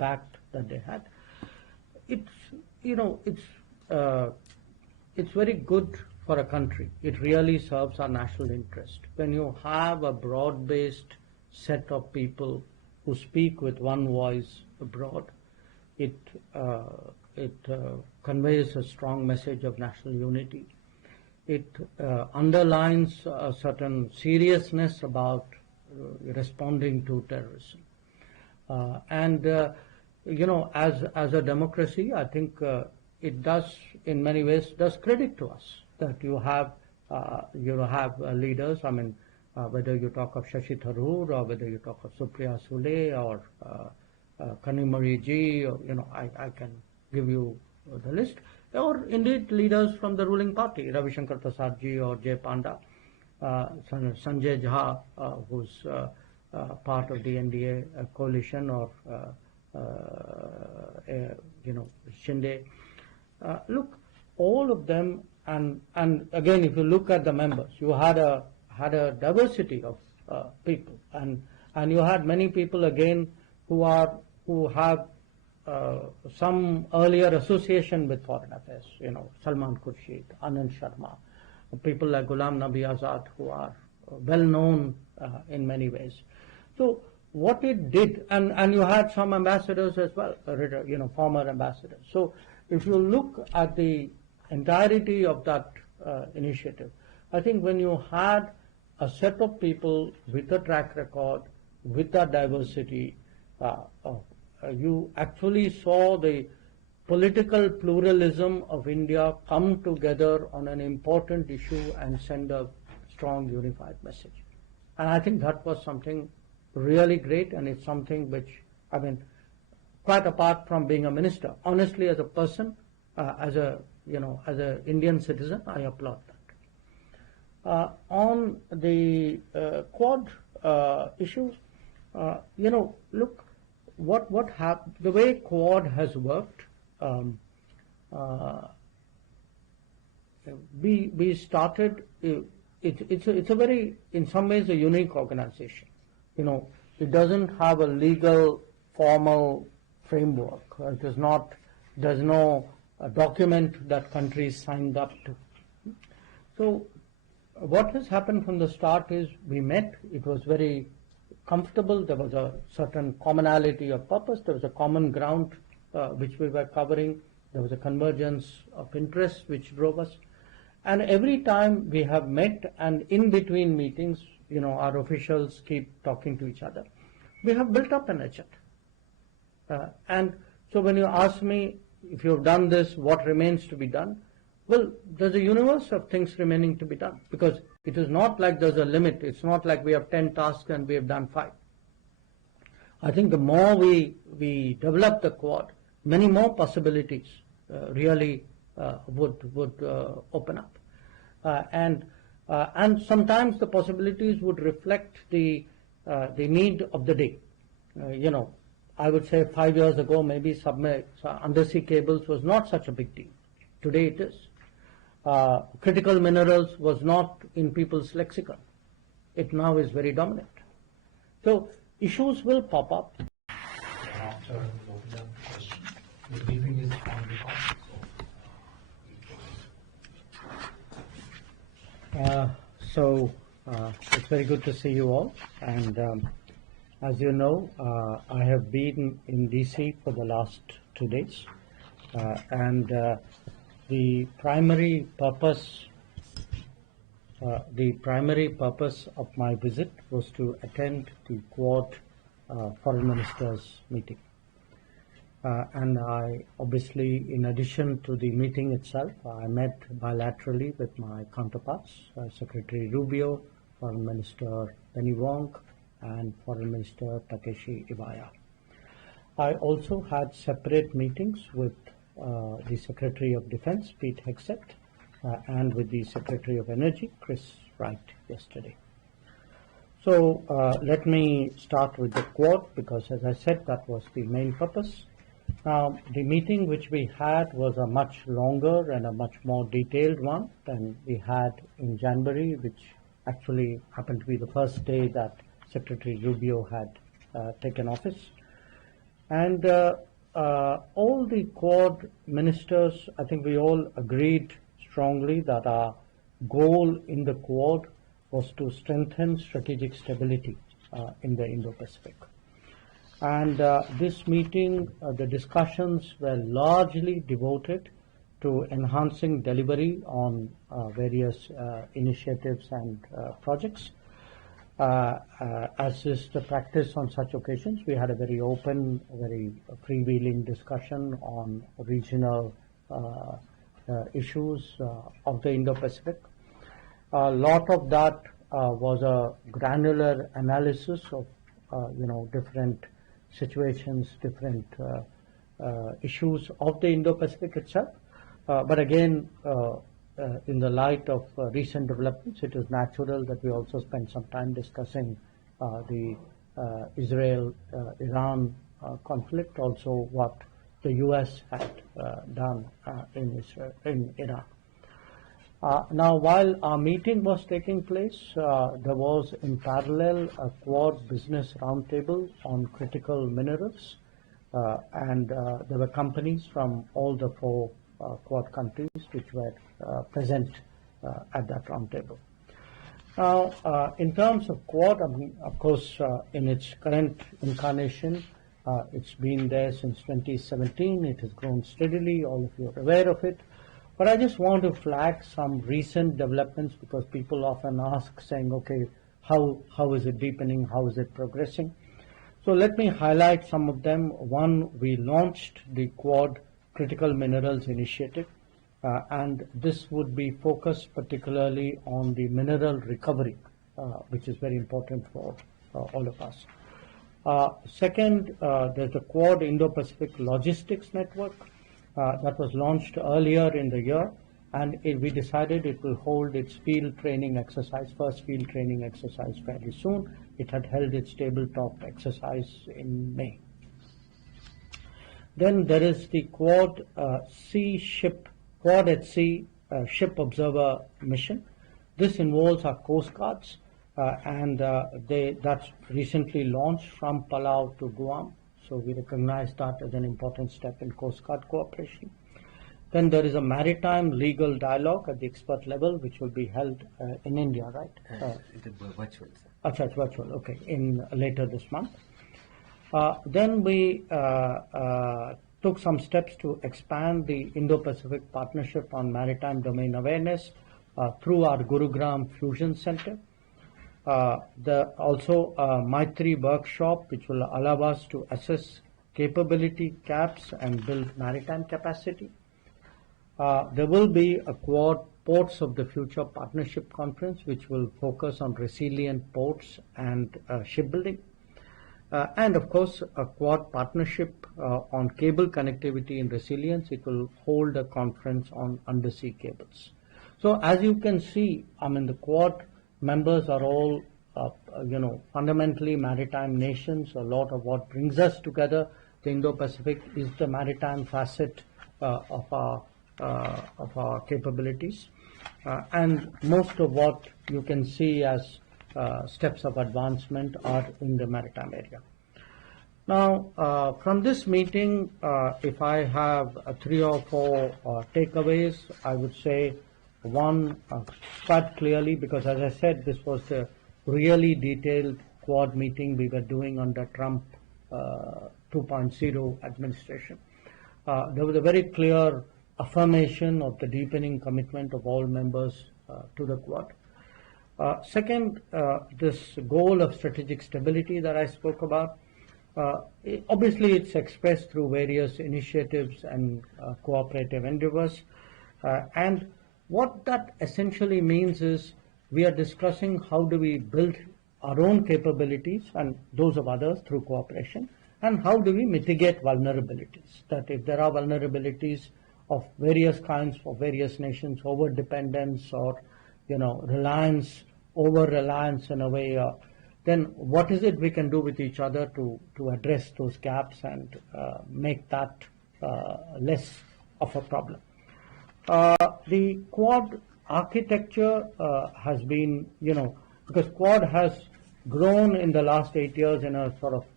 impact that they had. It's, it's very good for a country. It really serves our national interest. When you have a broad-based set of people who speak with one voice abroad, it conveys a strong message of national unity. It underlines a certain seriousness about responding to terrorism. As a democracy, I think it does, in many ways, does credit to us that you have leaders. I mean, whether you talk of Shashi Tharoor or whether you talk of Supriya Sule or Kanimari Ji, or, I can give you the list, or indeed leaders from the ruling party, Ravi Shankar Prasad Ji or Jay Panda, Sanjay Jha, who's part of the NDA coalition, or Shinde. Look, all of them, and again, if you look at the members, you had a diversity of people, and you had many people again who have some earlier association with foreign affairs. Salman Khurshid, Anand Sharma, people like Ghulam Nabi Azad, who are well known in many ways. So what it did, and you had some ambassadors as well, former ambassadors. So if you look at the entirety of that initiative, I think when you had a set of people with a track record, with that diversity, you actually saw the political pluralism of India come together on an important issue and send a strong unified message. And I think that was something really great, and it's something which, I mean, quite apart from being a minister, honestly, as a person, as a Indian citizen, I applaud that. On the Quad issue, look, what happened, the way Quad has worked, we started, it's a very, in some ways, a unique organization. It doesn't have a legal, formal framework. It is not, there's no document that countries signed up to. So what has happened from the start is we met, it was very comfortable, there was a certain commonality of purpose, there was a common ground which we were covering, there was a convergence of interests which drove us. And every time we have met, and in between meetings, our officials keep talking to each other, we have built up an agenda. And so when you ask me, if you've done this, what remains to be done? Well, there's a universe of things remaining to be done, because it is not like there's a limit. It's not like we have 10 tasks and we have done 5. I think the more we develop the Quad, many more possibilities really would open up. And sometimes the possibilities would reflect the need of the day. I would say 5 years ago, maybe undersea cables was not such a big deal. Today it is. Critical minerals was not in people's lexicon. It now is very dominant. So issues will pop up. After the question, the briefing is on the it's very good to see you all, and as you know, I have been in DC for the last 2 days, and the primary purpose of my visit was to attend the Quad Foreign Ministers meeting. And I obviously, in addition to the meeting itself, I met bilaterally with my counterparts, Secretary Rubio, Foreign Minister Penny Wong, and Foreign Minister Takeshi Iwaya. I also had separate meetings with the Secretary of Defense, Pete Hegseth, and with the Secretary of Energy, Chris Wright, yesterday. So let me start with the Quad, because as I said, that was the main purpose. Now, the meeting which we had was a much longer and a much more detailed one than we had in January, which actually happened to be the first day that Secretary Rubio had taken office. And all the Quad ministers, I think we all agreed strongly that our goal in the Quad was to strengthen strategic stability in the Indo-Pacific. And this meeting, the discussions were largely devoted to enhancing delivery on various initiatives and projects. As is the practice on such occasions, we had a very open, very freewheeling discussion on regional issues of the Indo-Pacific. A lot of that was a granular analysis of different situations, different issues of the Indo-Pacific itself. But again, in the light of recent developments, it is natural that we also spend some time discussing the Israel-Iran conflict, also what the U.S. had done in Iran. Now, while our meeting was taking place, there was in parallel a Quad business roundtable on critical minerals, and there were companies from all the four Quad countries which were present at that roundtable. Now, in terms of Quad, of course, in its current incarnation, it's been there since 2017. It has grown steadily. All of you are aware of it. But I just want to flag some recent developments because people often ask, saying, okay, how is it deepening? How is it progressing? So let me highlight some of them. One, we launched the Quad Critical Minerals Initiative, and this would be focused particularly on the mineral recovery, which is very important for all of us. Second, there's the Quad Indo-Pacific Logistics Network that was launched earlier in the year, and we decided it will hold its field training exercise, first field training exercise fairly soon. It had held its tabletop exercise in May. Then there is the Quad at Sea Ship Observer Mission. This involves our Coast Guards, and that's recently launched from Palau to Guam. So we recognize that as an important step in Coast Guard cooperation. Then there is a maritime legal dialogue at the expert level, which will be held in India, right? It's virtual, sir. It's virtual, okay, later this month. Then we took some steps to expand the Indo-Pacific Partnership on Maritime Domain Awareness through our Gurugram Fusion Center. Also a Maitri workshop, which will allow us to assess capability gaps and build maritime capacity. There will be a Quad Ports of the Future Partnership Conference, which will focus on resilient ports and shipbuilding. And of course, a Quad partnership on cable connectivity and resilience. It will hold a conference on undersea cables. So as you can see, the Quad members are all, fundamentally maritime nations. A lot of what brings us together, the Indo-Pacific, is the maritime facet of our capabilities, and most of what you can see as steps of advancement are in the maritime area. Now, from this meeting, if I have 3 or 4 takeaways, I would say one, quite clearly, because as I said, this was a really detailed Quad meeting we were doing under Trump 2.0 administration. There was a very clear affirmation of the deepening commitment of all members to the Quad. Second, this goal of strategic stability that I spoke about, obviously it's expressed through various initiatives and cooperative endeavors. And what that essentially means is we are discussing how do we build our own capabilities and those of others through cooperation, and how do we mitigate vulnerabilities. That if there are vulnerabilities of various kinds for various nations, over-dependence or reliance, over-reliance in a way, then what is it we can do with each other to address those gaps and make that less of a problem. The Quad architecture has been, because Quad has grown in the last 8 years in a sort of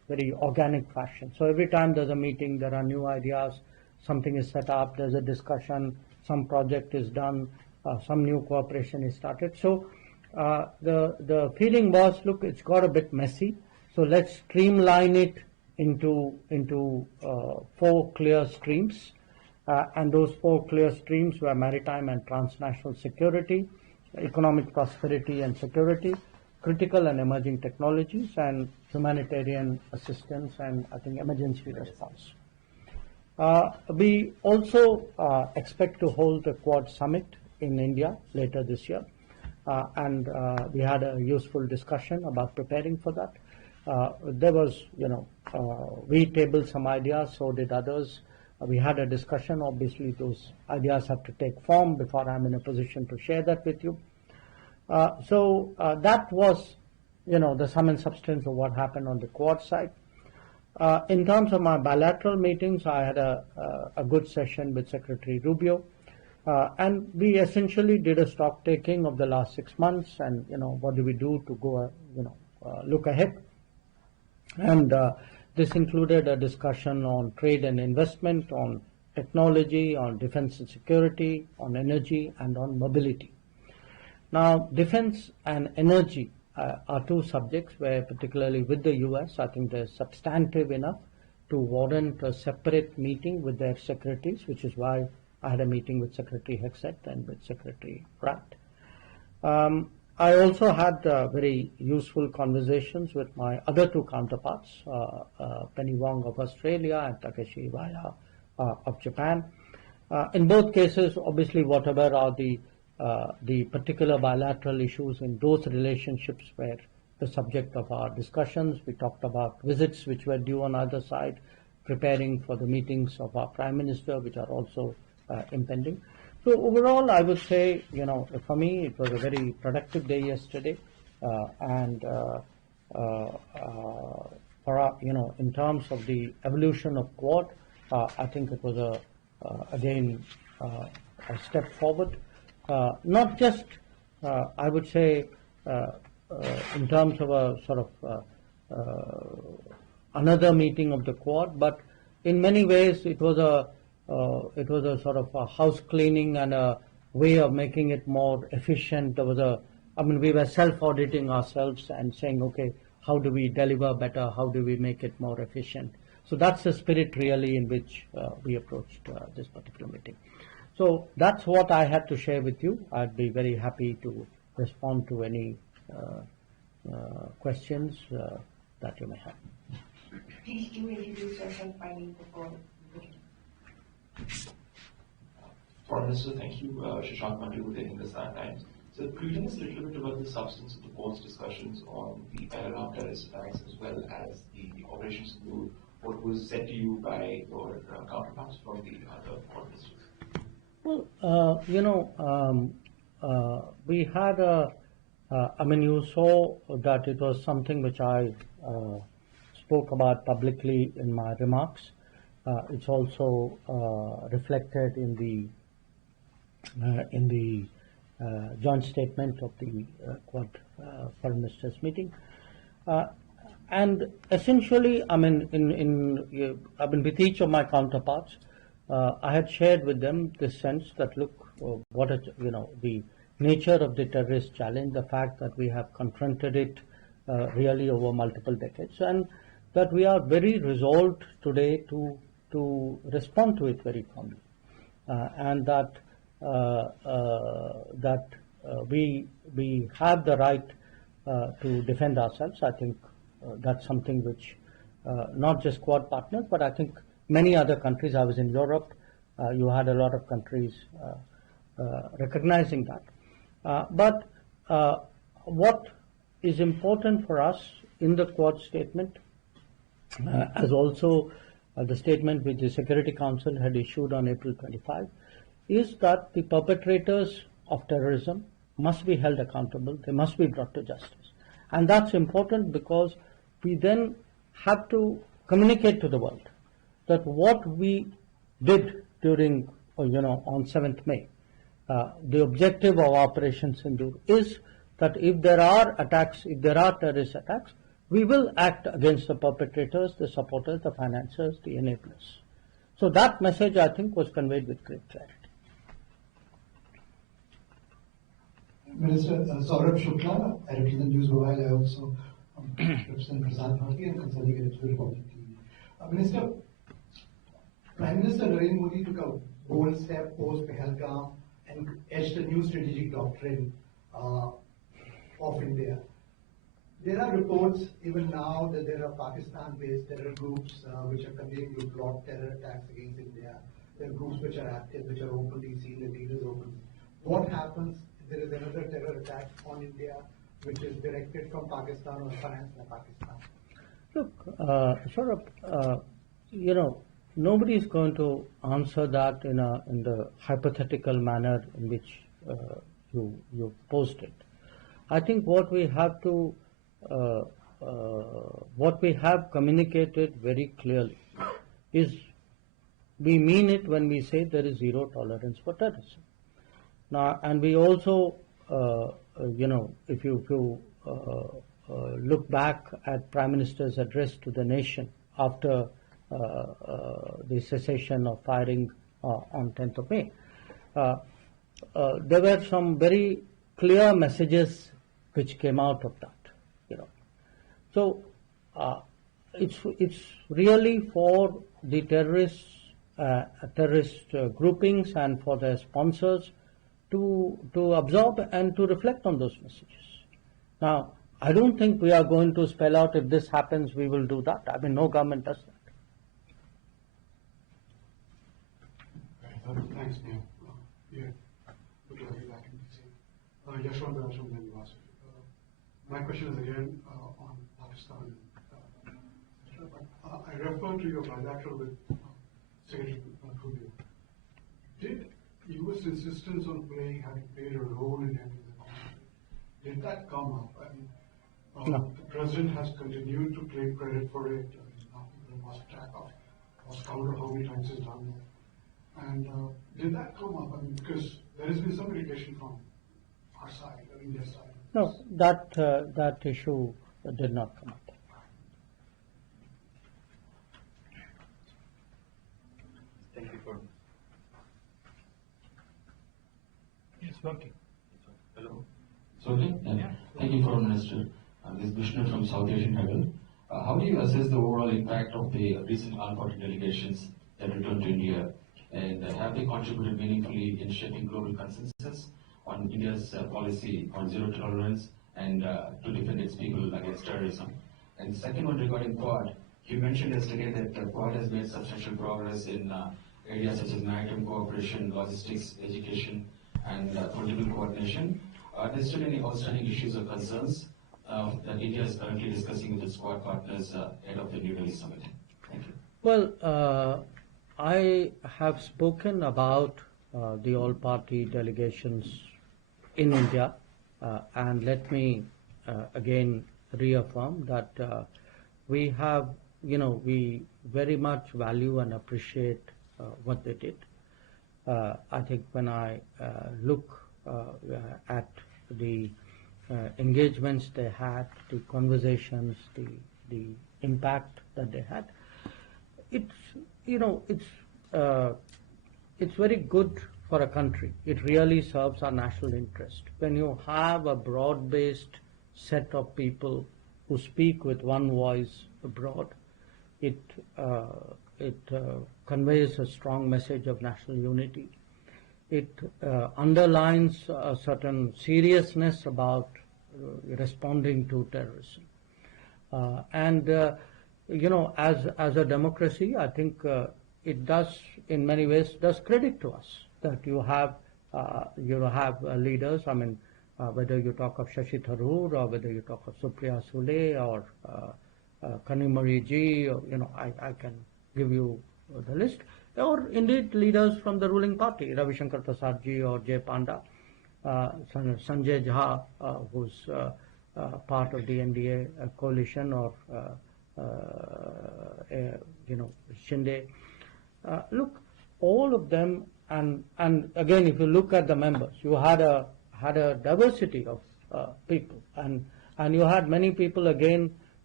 very organic fashion. So every time there's a meeting, there are new ideas, something is set up, there's a discussion, some project is done, some new cooperation is started. So the feeling was, look, it's got a bit messy, so let's streamline it into 4 clear streams, and those 4 clear streams were maritime and transnational security, economic prosperity and security, critical and emerging technologies, and humanitarian assistance and I think emergency response. We also expect to hold the Quad Summit in India later this year, and we had a useful discussion about preparing for that. There was, we tabled some ideas, so did others. We had a discussion. Obviously, those ideas have to take form before I'm in a position to share that with you. So that was, the sum and substance of what happened on the Quad side. In terms of my bilateral meetings, I had a good session with Secretary Rubio, and we essentially did a stock taking of the last 6 months, and what do we do to go, look ahead. And this included a discussion on trade and investment, on technology, on defense and security, on energy, and on mobility. Now, defense and energy are 2 subjects where, particularly with the US, I think they're substantive enough to warrant a separate meeting with their secretaries, which is why I had a meeting with Secretary Hexet and with Secretary Pratt. I also had very useful conversations with my other 2 counterparts, Penny Wong of Australia and Takeshi Iwaya of Japan. In both cases, obviously, whatever are the particular bilateral issues in those relationships were the subject of our discussions. We talked about visits which were due on either side, preparing for the meetings of our Prime Minister, which are also impending. So overall, I would say, for me, it was a very productive day yesterday, and for our, in terms of the evolution of Quad, I think it was again a step forward. Not just, I would say, in terms of a sort of another meeting of the Quad, but in many ways it was a sort of a house cleaning and a way of making it more efficient. There was we were self-auditing ourselves and saying, okay, how do we deliver better? How do we make it more efficient? So that's the spirit really in which we approached this particular meeting. So that's what I had to share with you. I'd be very happy to respond to any questions that you may have. Please do introduce yourself finally before. Foreign Minister, thank you. Shashank Mandri with the Hindustan Times. So could you tell us a little bit about the substance of the Quad's discussions on the Bilateral terrorist attacks as well as the operations through what was said to you by your counterparts from the other foreign ministers? Well, we had you saw that it was something which I spoke about publicly in my remarks. It's also reflected in the joint statement of the Quad Foreign Ministers meeting. And essentially, with each of my counterparts, I had shared with them this sense that, look, the nature of the terrorist challenge, the fact that we have confronted it really over multiple decades, and that we are very resolved today to respond to it very firmly, and that we have the right to defend ourselves. I think that's something which not just Quad partners, but I think many other countries. I was in Europe. You had a lot of countries recognizing that. But what is important for us in the Quad statement, as also the statement which the Security Council had issued on April 25, is that the perpetrators of terrorism must be held accountable. They must be brought to justice. And that's important because we then have to communicate to the world that what we did during, on 7th May, the objective of Operation Sindoor is that if there are attacks, if there are terrorist attacks, we will act against the perpetrators, the supporters, the financiers, the enablers. So that message, I think, was conveyed with great clarity. Minister Saurabh Shukla, I represent News Mobile. I also represent Prasad Bharati and Consolidated Republic TV. Minister, Prime Minister Narendra Modi took a bold step post Pahalgam and etched a new strategic doctrine of India. There are reports even now that there are Pakistan-based terror groups which are continuing to plot terror attacks against India. There are groups which are active, which are openly seen, the leaders openly. What happens if there is another terror attack on India which is directed from Pakistan or financed by Pakistan? Look, nobody is going to answer that in the hypothetical manner in which you posed it. I think what we have to what we have communicated very clearly is we mean it when we say there is zero tolerance for terrorism. Now, and we also, if you look back at Prime Minister's address to the nation after the cessation of firing on 10th of May, there were some very clear messages which came out of that. So it's really for the terrorist groupings and for their sponsors to absorb and to reflect on those messages. Now, I don't think we are going to spell out if this happens, we will do that. I mean, no government does that. Thanks, Neil. Yeah, good to have you back in DC. Yashwant Raj from Denvas. My question is again on Pakistan. I refer to your bilateral with Secretary Rubio. Did U.S. insistence on having played a role in having the conflict? Did that come up? I mean, No. The president has continued to claim credit for it. Lost track of, lost count of how many times he's done that. And did that come up? I mean, because there has been some indication from our side, India's side. No, that issue did not come up. Thank you for. It's working. Hello. It's okay? Yeah. Thank you, Foreign Minister. This is Vishnu from South Asian Tribal. How do you assess the overall impact of the recent armed party delegations that returned to India, and have they contributed meaningfully in shaping global consensus on India's policy on zero tolerance and to defend its people against terrorism? And the second one regarding Quad, you mentioned yesterday that Quad has made substantial progress in areas such as maritime cooperation, logistics, education, and political coordination. Are there still any outstanding issues or concerns that India is currently discussing with its Quad partners ahead of the New Delhi summit? Thank you. Well, I have spoken about the all-party delegations in India, and let me again reaffirm that we have, we very much value and appreciate what they did. I think when I look at the engagements they had, the conversations, the impact that they had, it's very good for a country. It really serves our national interest. When you have a broad-based set of people who speak with one voice abroad, it conveys a strong message of national unity. It underlines a certain seriousness about responding to terrorism. As a democracy, I think it does, in many ways, does credit to us that you have leaders. I mean, whether you talk of Shashi Tharoor or whether you talk of Supriya Sule or Kanimari Ji, or, I can give you the list, or indeed leaders from the ruling party, Ravi Shankar Prasad Ji or Jay Panda, Sanjay Jha, who's part of the NDA coalition, or Shinde. Look, all of them, and again, if you look at the members, you had a diversity of people, and you had many people again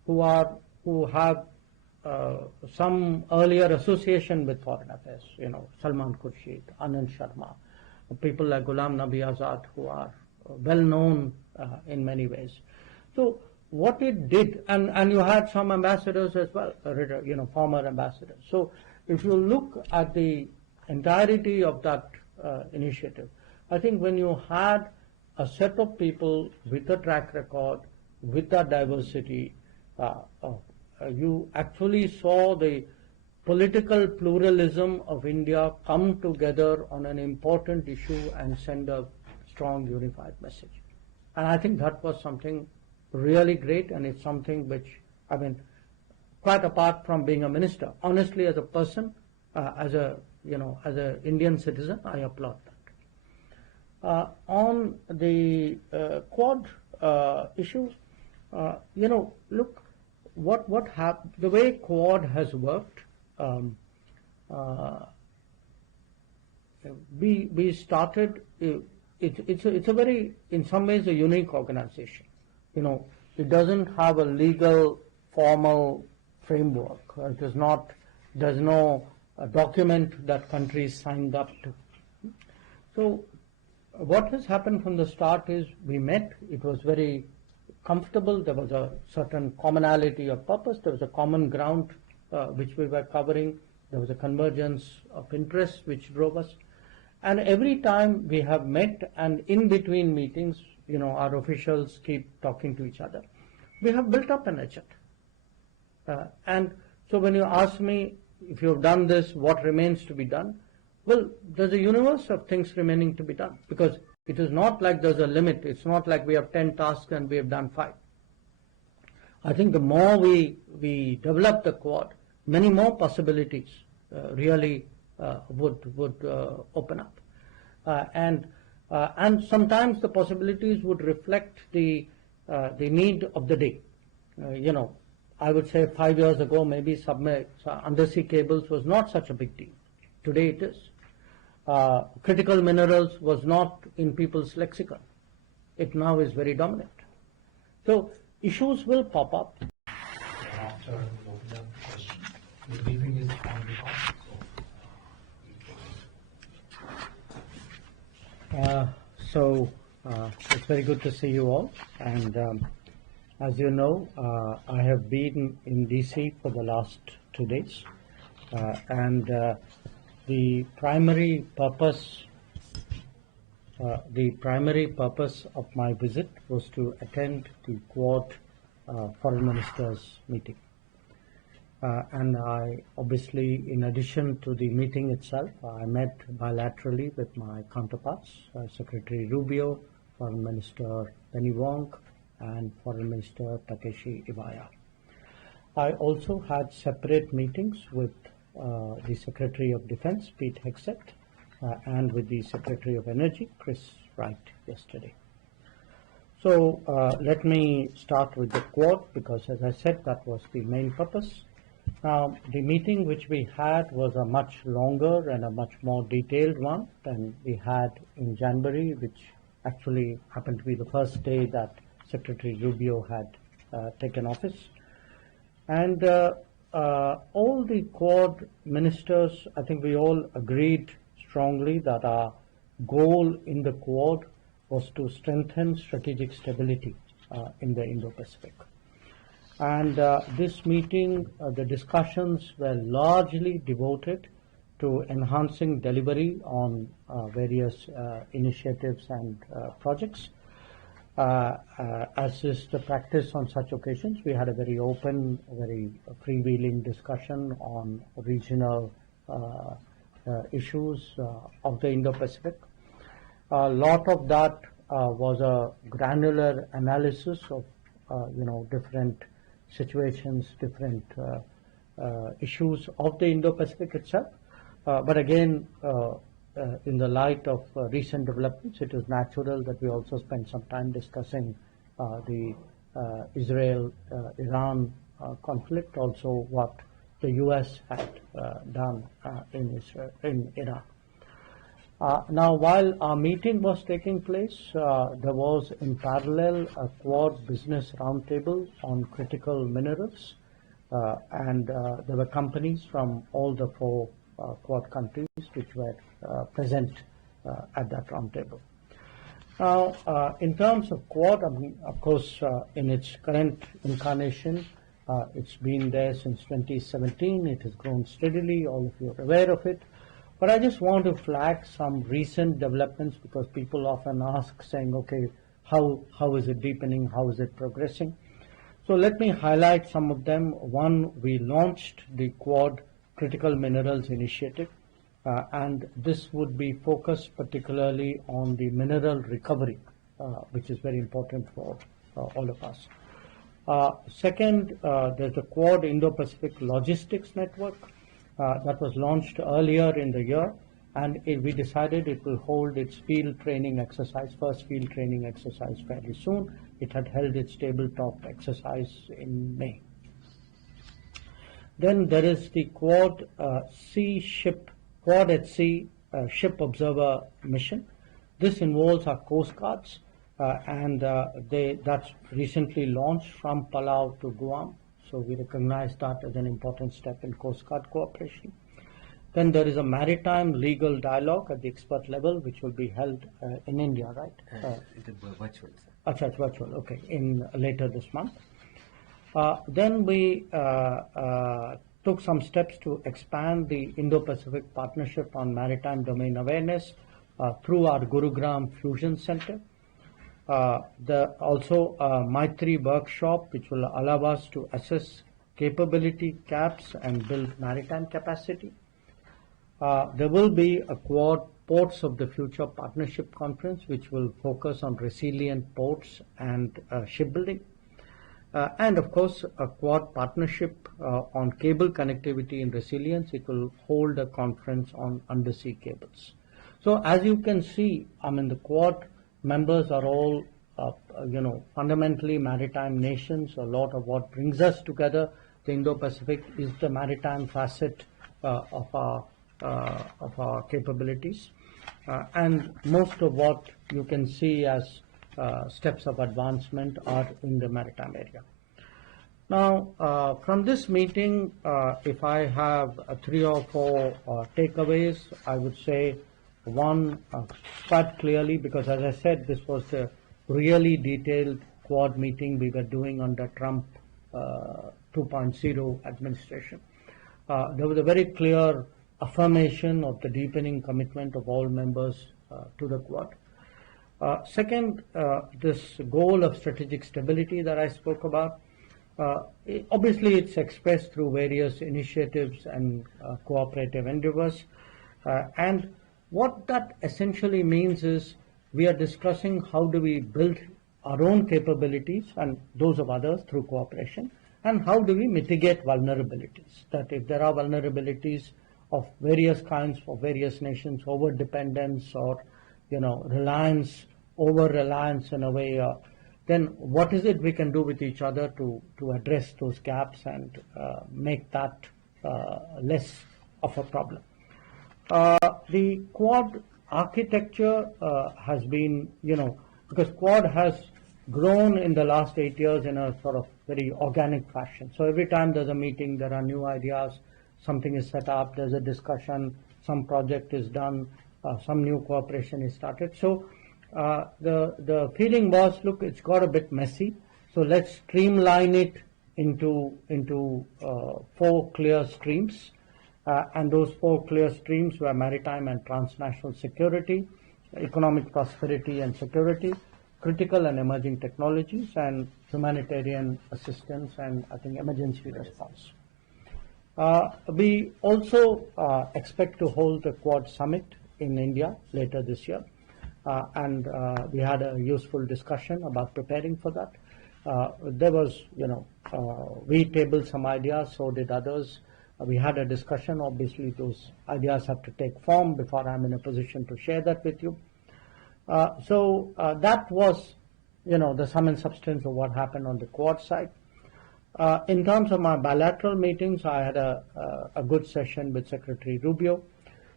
who have some earlier association with foreign affairs, Salman Khurshid, Anand Sharma, people like Ghulam Nabi Azad, who are well known in many ways. So what it did, and you had some ambassadors as well, former ambassadors. So if you look at the entirety of that initiative, I think when you had a set of people with a track record, with that diversity, you actually saw the political pluralism of India come together on an important issue and send a strong unified message. And I think that was something really great, and it's something which, quite apart from being a minister, honestly, as a person, as an Indian citizen, I applaud that. On the Quad issue, look, what happened, the way Quad has worked, we started, it's a very, in some ways, a unique organization. It doesn't have a legal, formal framework. There's no document that countries signed up to. So what has happened from the start is we met, it was very comfortable, there was a certain commonality of purpose, there was a common ground which we were covering, there was a convergence of interests which drove us. And every time we have met, and in between meetings, our officials keep talking to each other, we have built up an agenda. And so when you ask me, if you've done this, what remains to be done? Well, there's a universe of things remaining to be done, because it is not like there's a limit. It's not like we have 10 tasks and we have done 5. I think the more we develop the Quad, many more possibilities really would open up. And sometimes the possibilities would reflect the need of the day. I would say 5 years ago, maybe undersea cables was not such a big deal. Today it is. Critical minerals was not in people's lexicon. It now is very dominant. So issues will pop up. After opening up the question, the briefing is on the It's very good to see you all. And as you know, I have been in DC for the last 2 days. The primary purpose of my visit was to attend the Quad Foreign Ministers meeting. And I obviously, in addition to the meeting itself, I met bilaterally with my counterparts, Secretary Rubio, Foreign Minister Penny Wong, and Foreign Minister Takeshi Iwaya. I also had separate meetings with the Secretary of Defense, Pete Hegseth, and with the Secretary of Energy, Chris Wright, yesterday. So let me start with the Quad, because as I said, that was the main purpose. Now, the meeting which we had was a much longer and a much more detailed one than we had in January, which actually happened to be the first day that Secretary Rubio had taken office. And all the Quad ministers, I think we all agreed strongly that our goal in the Quad was to strengthen strategic stability in the Indo-Pacific. And this meeting, the discussions were largely devoted to enhancing delivery on various initiatives and projects. As is the practice on such occasions, we had a very open, very freewheeling discussion on regional issues of the Indo-Pacific. A lot of that was a granular analysis of different situations, different issues of the Indo-Pacific itself. But again, in the light of recent developments, it is natural that we also spend some time discussing the Israel-Iran conflict, also what the U.S. had done in Iran. Now, while our meeting was taking place, there was in parallel a Quad business roundtable on critical minerals, and there were companies from all the four Quad countries which were present at that roundtable. Now, in terms of Quad, I mean, of course, in its current incarnation, it's been there since 2017. It has grown steadily. All of you are aware of it. But I just want to flag some recent developments because people often ask, saying, okay, how is it deepening? How is it progressing? So let me highlight some of them. One, we launched the Quad Critical Minerals Initiative, and this would be focused particularly on the mineral recovery, which is very important for all of us. Second, there's the Quad Indo-Pacific Logistics Network. That was launched earlier in the year, and we decided it will hold its field training exercise, first field training exercise fairly soon. It had held its tabletop exercise in May. Then there is the Quad at Sea Ship Observer Mission. This involves our Coast Guards, and that's recently launched from Palau to Guam. So we recognize that as an important step in Coast Guard cooperation. Then there is a maritime legal dialogue at the expert level, which will be held in India, right? It is virtual, sir. Achha, it's virtual, okay, in later this month. Then we took some steps to expand the Indo-Pacific Partnership on Maritime Domain Awareness through our Gurugram Fusion Center. Also a Maitri workshop which will allow us to assess capability gaps and build maritime capacity. There will be a Quad Ports of the Future Partnership Conference which will focus on resilient ports and shipbuilding. And of course a Quad Partnership on cable connectivity and resilience. It will hold a conference on undersea cables. So as you can see, I mean the Quad members are all, fundamentally maritime nations. A lot of what brings us together, the Indo-Pacific, is the maritime facet of our capabilities, and most of what you can see as steps of advancement are in the maritime area. Now, from this meeting, if I have 3 or 4 takeaways, I would say one, quite clearly, because as I said, this was a really detailed Quad meeting we were doing under Trump 2.0 administration. There was a very clear affirmation of the deepening commitment of all members to the Quad. Second, this goal of strategic stability that I spoke about, obviously it's expressed through various initiatives and cooperative endeavors, and what that essentially means is we are discussing how do we build our own capabilities and those of others through cooperation, and how do we mitigate vulnerabilities, that if there are vulnerabilities of various kinds for various nations, over-dependence or reliance, over-reliance in a way, then what is it we can do with each other to address those gaps and make that less of a problem. The Quad architecture has been, because Quad has grown in the last 8 years in a sort of very organic fashion. So every time there's a meeting, there are new ideas, something is set up, there's a discussion, some project is done, some new cooperation is started. So the feeling was, look, it's got a bit messy, so let's streamline it into 4 clear streams. And those 4 clear streams were maritime and transnational security, economic prosperity and security, critical and emerging technologies, and humanitarian assistance and, I think, emergency response. We also expect to hold the Quad Summit in India later this year, and we had a useful discussion about preparing for that. There was, we tabled some ideas, so did others. We had a discussion. Obviously, those ideas have to take form before I'm in a position to share that with you. So that was, the sum and substance of what happened on the Quad side. In terms of my bilateral meetings, I had a good session with Secretary Rubio.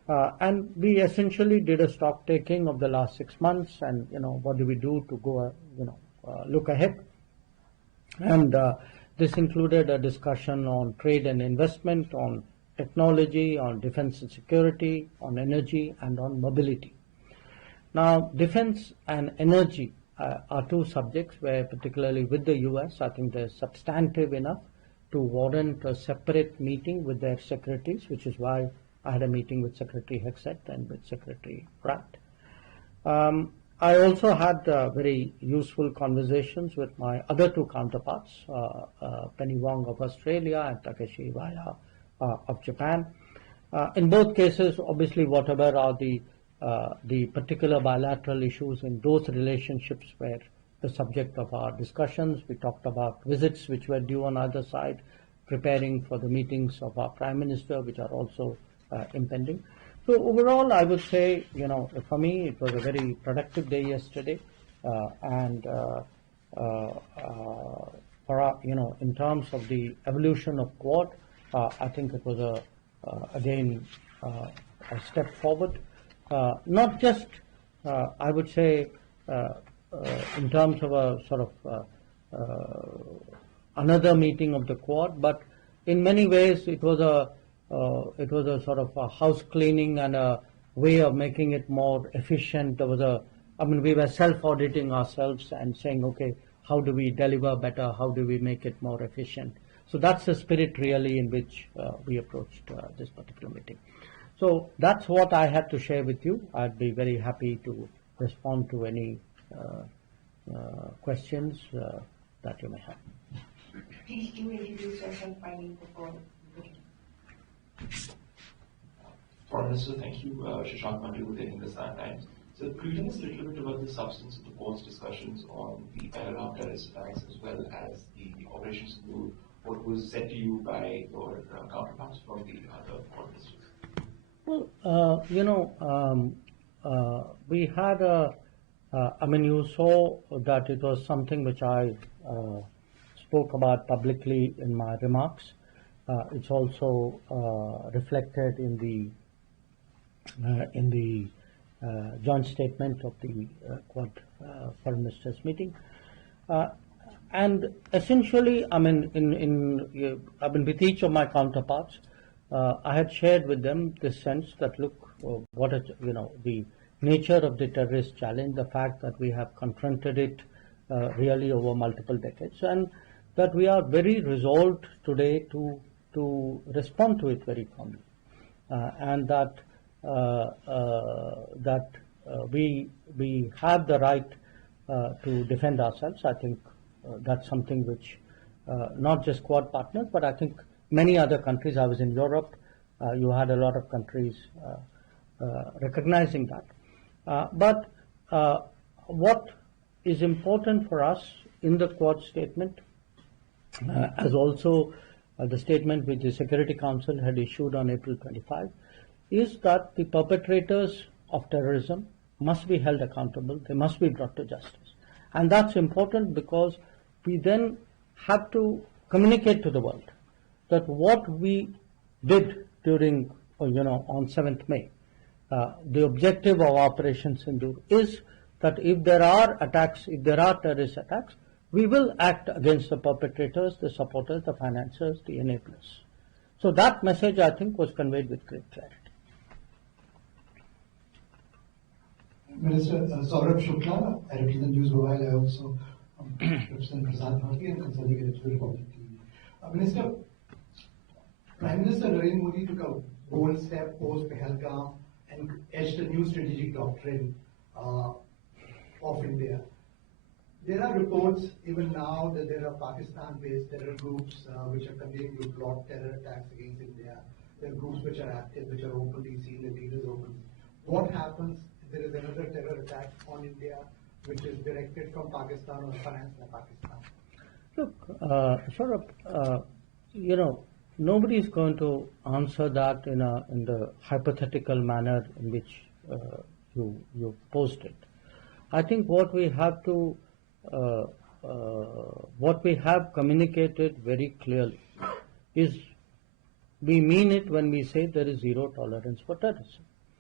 And we essentially did a stock taking of the last 6 months, and what do we do to go, look ahead. And this included a discussion on trade and investment, on technology, on defense and security, on energy, and on mobility. Now, defense and energy are two subjects where, particularly with the US, I think they're substantive enough to warrant a separate meeting with their secretaries, which is why I had a meeting with Secretary Hexet and with Secretary Pratt. I also had very useful conversations with my other two counterparts, Penny Wong of Australia and Takeshi Iwaya of Japan. In both cases, obviously, whatever are the particular bilateral issues in those relationships were the subject of our discussions. We talked about visits which were due on either side, preparing for the meetings of our Prime Minister, which are also impending. So overall, I would say, for me, it was a very productive day yesterday, and in terms of the evolution of Quad, I think it was again a step forward. Not just, I would say, in terms of a sort of another meeting of the Quad, but in many ways it was a sort of a house cleaning and a way of making it more efficient. There was we were self-auditing ourselves and saying, okay, how do we deliver better? How do we make it more efficient? So that's the spirit really in which we approached this particular meeting. So that's what I had to share with you. I'd be very happy to respond to any questions that you may have. Please do introduce yourself finally before. Foreign Minister, thank you. Shashank Mandu with the Hindustan Times. So could you tell us a little bit about the substance of the Quad's discussions on the Bilateral terrorist attacks as well as the operations include what was said to you by your counterparts from the other foreign ministers? Well, we had you saw that it was something which I spoke about publicly in my remarks. It's also reflected in the joint statement of the Quad Foreign Ministers meeting. And essentially, with each of my counterparts, I had shared with them this sense that look, the nature of the terrorist challenge, the fact that we have confronted it really over multiple decades, and that we are very resolved today to respond to it very firmly, and that we have the right to defend ourselves. I think that's something which not just Quad partners, but I think many other countries. I was in Europe. You had a lot of countries recognizing that. But what is important for us in the Quad statement, as also the statement which the Security Council had issued on April 25, is that the perpetrators of terrorism must be held accountable. They must be brought to justice. And that's important because we then have to communicate to the world that what we did during, on 7th May, the objective of Operation Sindoor is that if there are attacks, if there are terrorist attacks, we will act against the perpetrators, the supporters, the financiers, the enablers. So that message, I think, was conveyed with great clarity. Minister Saurabh Shukla, I represent News Mobile. I also represent Prasad Bharati and Consolidated Republic TV. Minister, Prime Minister Narendra Modi took a bold step post Pahalgam and etched a new strategic doctrine of India. There are reports even now that there are Pakistan-based terror groups which are continuing to plot terror attacks against India. There are groups which are active, which are openly seen, their leaders openly. What happens if there is another terror attack on India which is directed from Pakistan or financed by Pakistan? Look, nobody is going to answer that in the hypothetical manner in which you posed it. I think what we have to what we have communicated very clearly is we mean it when we say there is zero tolerance for terrorism.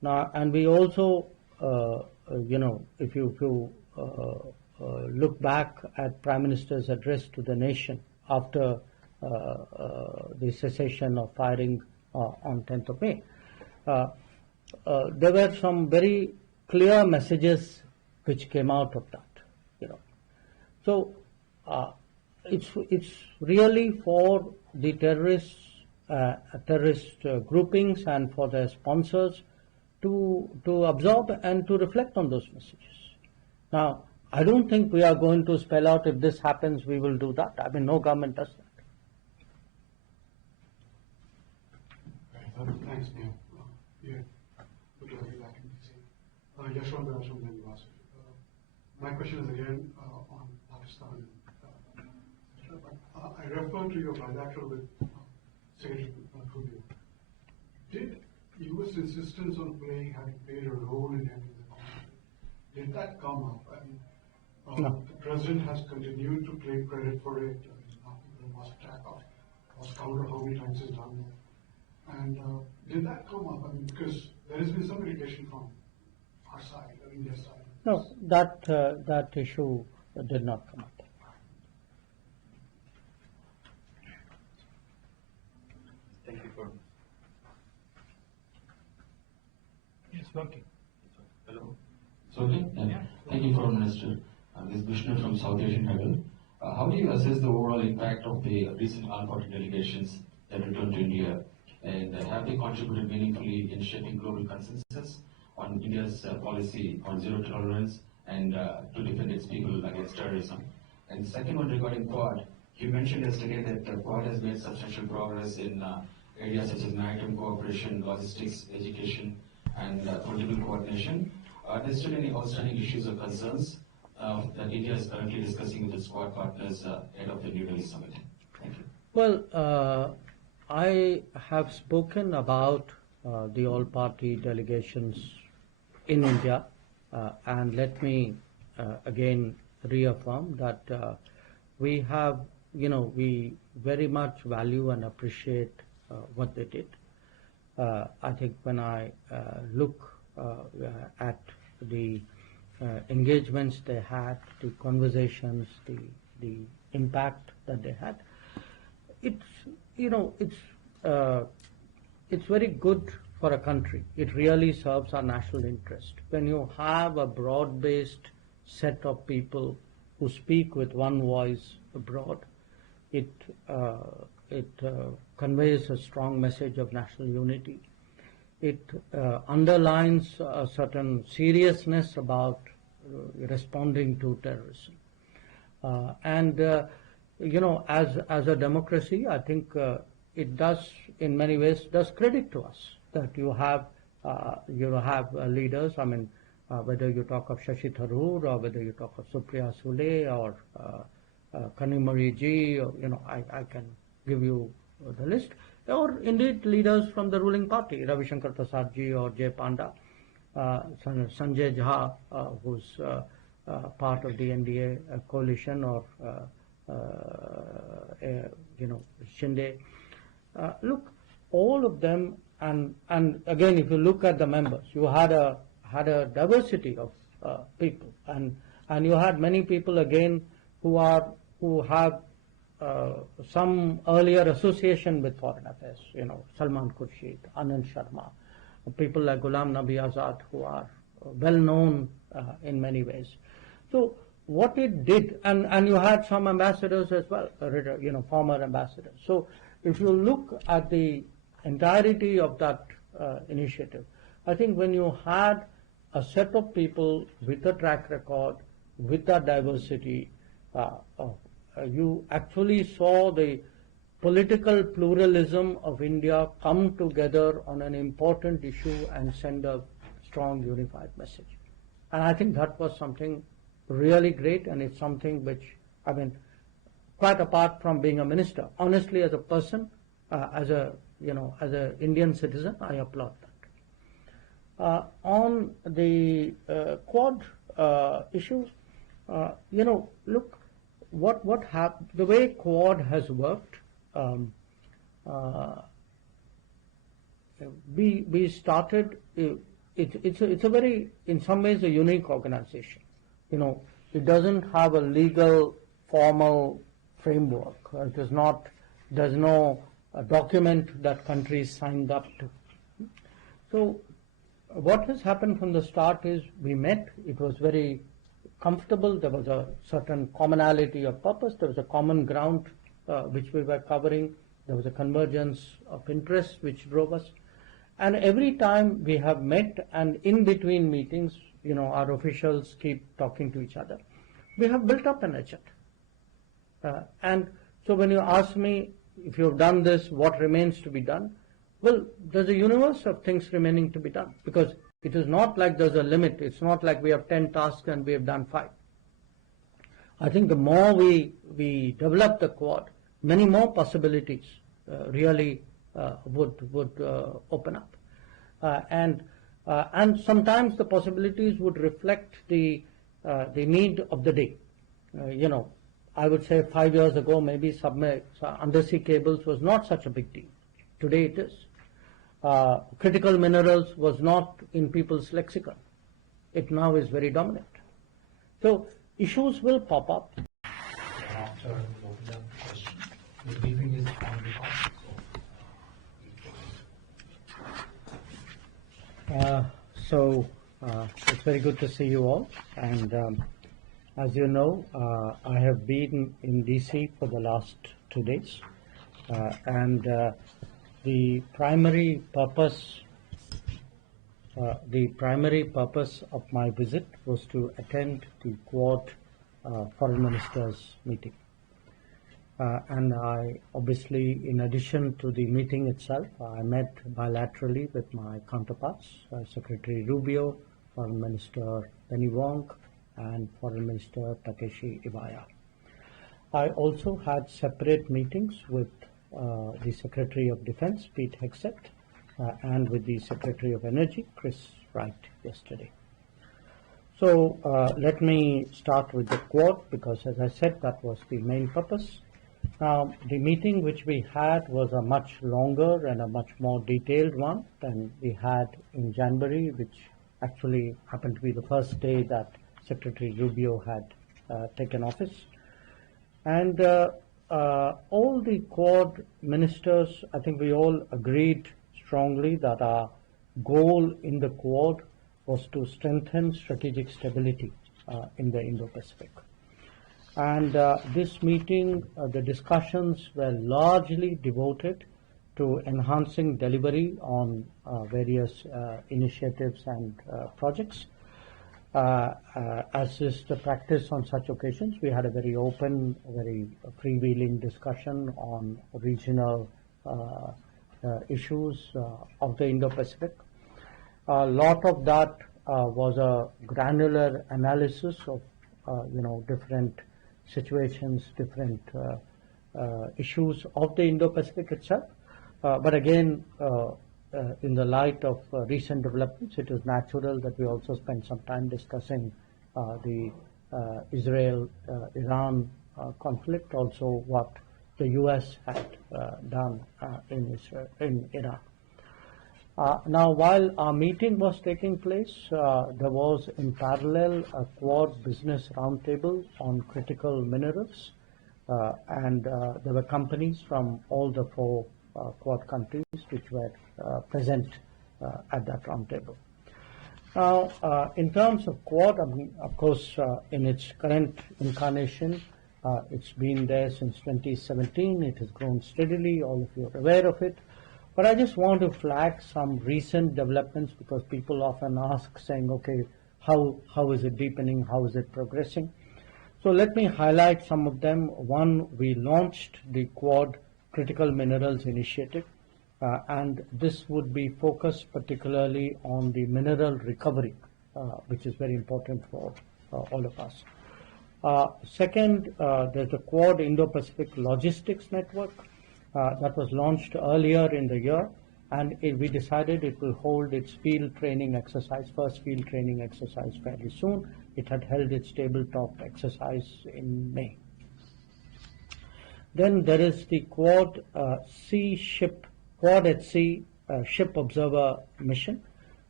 Now, and we also, if you look back at Prime Minister's address to the nation after the cessation of firing on 10th of May, there were some very clear messages which came out of that. So it's really for the terrorist groupings and for their sponsors to absorb and to reflect on those messages. Now, I don't think we are going to spell out if this happens, we will do that. I mean, no government does that. Thanks, Neil. Yeah, good to have you back in DC. Yashwant from the University. My question is again on Pakistan. I refer to your bilateral with Secretary Rubio. Did U.S. insistence on having played a role in ending the conflict, did that come up? I mean, No. The president has continued to claim credit for it. The mosque attack was counter how many times he's done that. And did that come up? I mean, because there has been some indication from our side, India's side. No, that issue did not come up. Thank you for. It's working. Hello. Okay, thank you, Foreign Minister. This is Vishnu from South Asian Herald. How do you assess the overall impact of the recent armed party delegations that returned to India, and have they contributed meaningfully in shaping global consensus on India's policy on zero tolerance and to defend its people against terrorism? And second one regarding Quad, you mentioned yesterday that Quad has made substantial progress in areas such as maritime cooperation, logistics, education, and political coordination. Are there still any outstanding issues or concerns that India is currently discussing with its Quad partners ahead of the New Delhi summit? Thank you. Well, I have spoken about the all-party delegations in India, and let me again reaffirm that we have, we very much value and appreciate what they did. I think when I look at the engagements they had, the conversations, the impact that they had, it's very good for a country. It really serves our national interest. When you have a broad-based set of people who speak with one voice abroad, it conveys a strong message of national unity. It underlines a certain seriousness about responding to terrorism. As a democracy, I think it does, in many ways, does credit to us that you have leaders. I mean, whether you talk of Shashi Tharoor or whether you talk of Supriya Sule or Kanimari Ji, or, I can give you the list, or indeed leaders from the ruling party, Ravi Shankar Prasad Ji or Jay Panda, Sanjay Jha, who's part of the NDA coalition, or Shinde. Look, all of them, and again, if you look at the members, you had a diversity of people, and you had many people again who have some earlier association with foreign affairs. Salman Khurshid, Anand Sharma, people like Ghulam Nabi Azad, who are well known in many ways. So what it did, and you had some ambassadors as well, former ambassadors. So if you look at the entirety of that initiative, I think when you had a set of people with a track record, with that diversity, you actually saw the political pluralism of India come together on an important issue and send a strong unified message. And I think that was something really great, and it's something which, I mean, quite apart from being a minister, honestly, as a person, as a Indian citizen, I applaud that. On the Quad issue, look, what happened, the way Quad has worked, we started it's a very, in some ways, a unique organization. You know, it doesn't have a legal, formal framework. There's no document that countries signed up to. So what has happened from the start is we met, it was very comfortable, there was a certain commonality of purpose, there was a common ground which we were covering, there was a convergence of interest which drove us. And every time we have met, and in between meetings, you know, our officials keep talking to each other, we have built up an agenda. And so when you ask me, if you've done this, what remains to be done? Well, there's a universe of things remaining to be done, because it is not like there's a limit. It's not like we have 10 tasks and we have done 5. I think the more we develop the Quad, many more possibilities really would open up. And sometimes the possibilities would reflect the need of the day. You know, I would say 5 years ago, maybe undersea cables was not such a big deal. Today it is. Critical minerals was not in people's lexicon. It now is very dominant. So issues will pop up. After we open up the question, the briefing is on behalf So it's very good to see you all. And as you know, I have been in DC for the last 2 days. The primary purpose of my visit was to attend the Quad Foreign Ministers meeting. And I obviously, in addition to the meeting itself, I met bilaterally with my counterparts, Secretary Rubio, Foreign Minister Penny Wong, and Foreign Minister Takeshi Iwaya. I also had separate meetings with the Secretary of Defense, Pete Hegseth, and with the Secretary of Energy, Chris Wright, yesterday. So let me start with the Quad, because as I said, that was the main purpose. Now, the meeting which we had was a much longer and a much more detailed one than we had in January, which actually happened to be the first day that Secretary Rubio had taken office. And all the Quad ministers, I think we all agreed strongly that our goal in the Quad was to strengthen strategic stability in the Indo-Pacific. And this meeting, the discussions were largely devoted to enhancing delivery on various initiatives and projects. As is the practice on such occasions, we had a very open, very freewheeling discussion on regional issues of the Indo-Pacific. A lot of that was a granular analysis of different situations, different issues of the Indo-Pacific itself. But again, in the light of recent developments, it is natural that we also spend some time discussing the Israel-Iran conflict, also what the U.S. had done in Iran. Now, while our meeting was taking place, there was in parallel a Quad business roundtable on critical minerals, and there were companies from all the 4 Quad countries which were present at that roundtable. Now, in terms of Quad, I mean, of course, in its current incarnation, it's been there since 2017. It has grown steadily. All of you are aware of it. But I just want to flag some recent developments, because people often ask, saying, okay, how is it deepening? How is it progressing? So let me highlight some of them. One, we launched the Quad Critical Minerals Initiative, and this would be focused particularly on the mineral recovery, which is very important for all of us. Second, there's the Quad Indo-Pacific Logistics Network that was launched earlier in the year, and we decided it will hold its field training exercise, first field training exercise, fairly soon. It had held its tabletop exercise in May. Then there is the Quad at Sea Ship Observer Mission,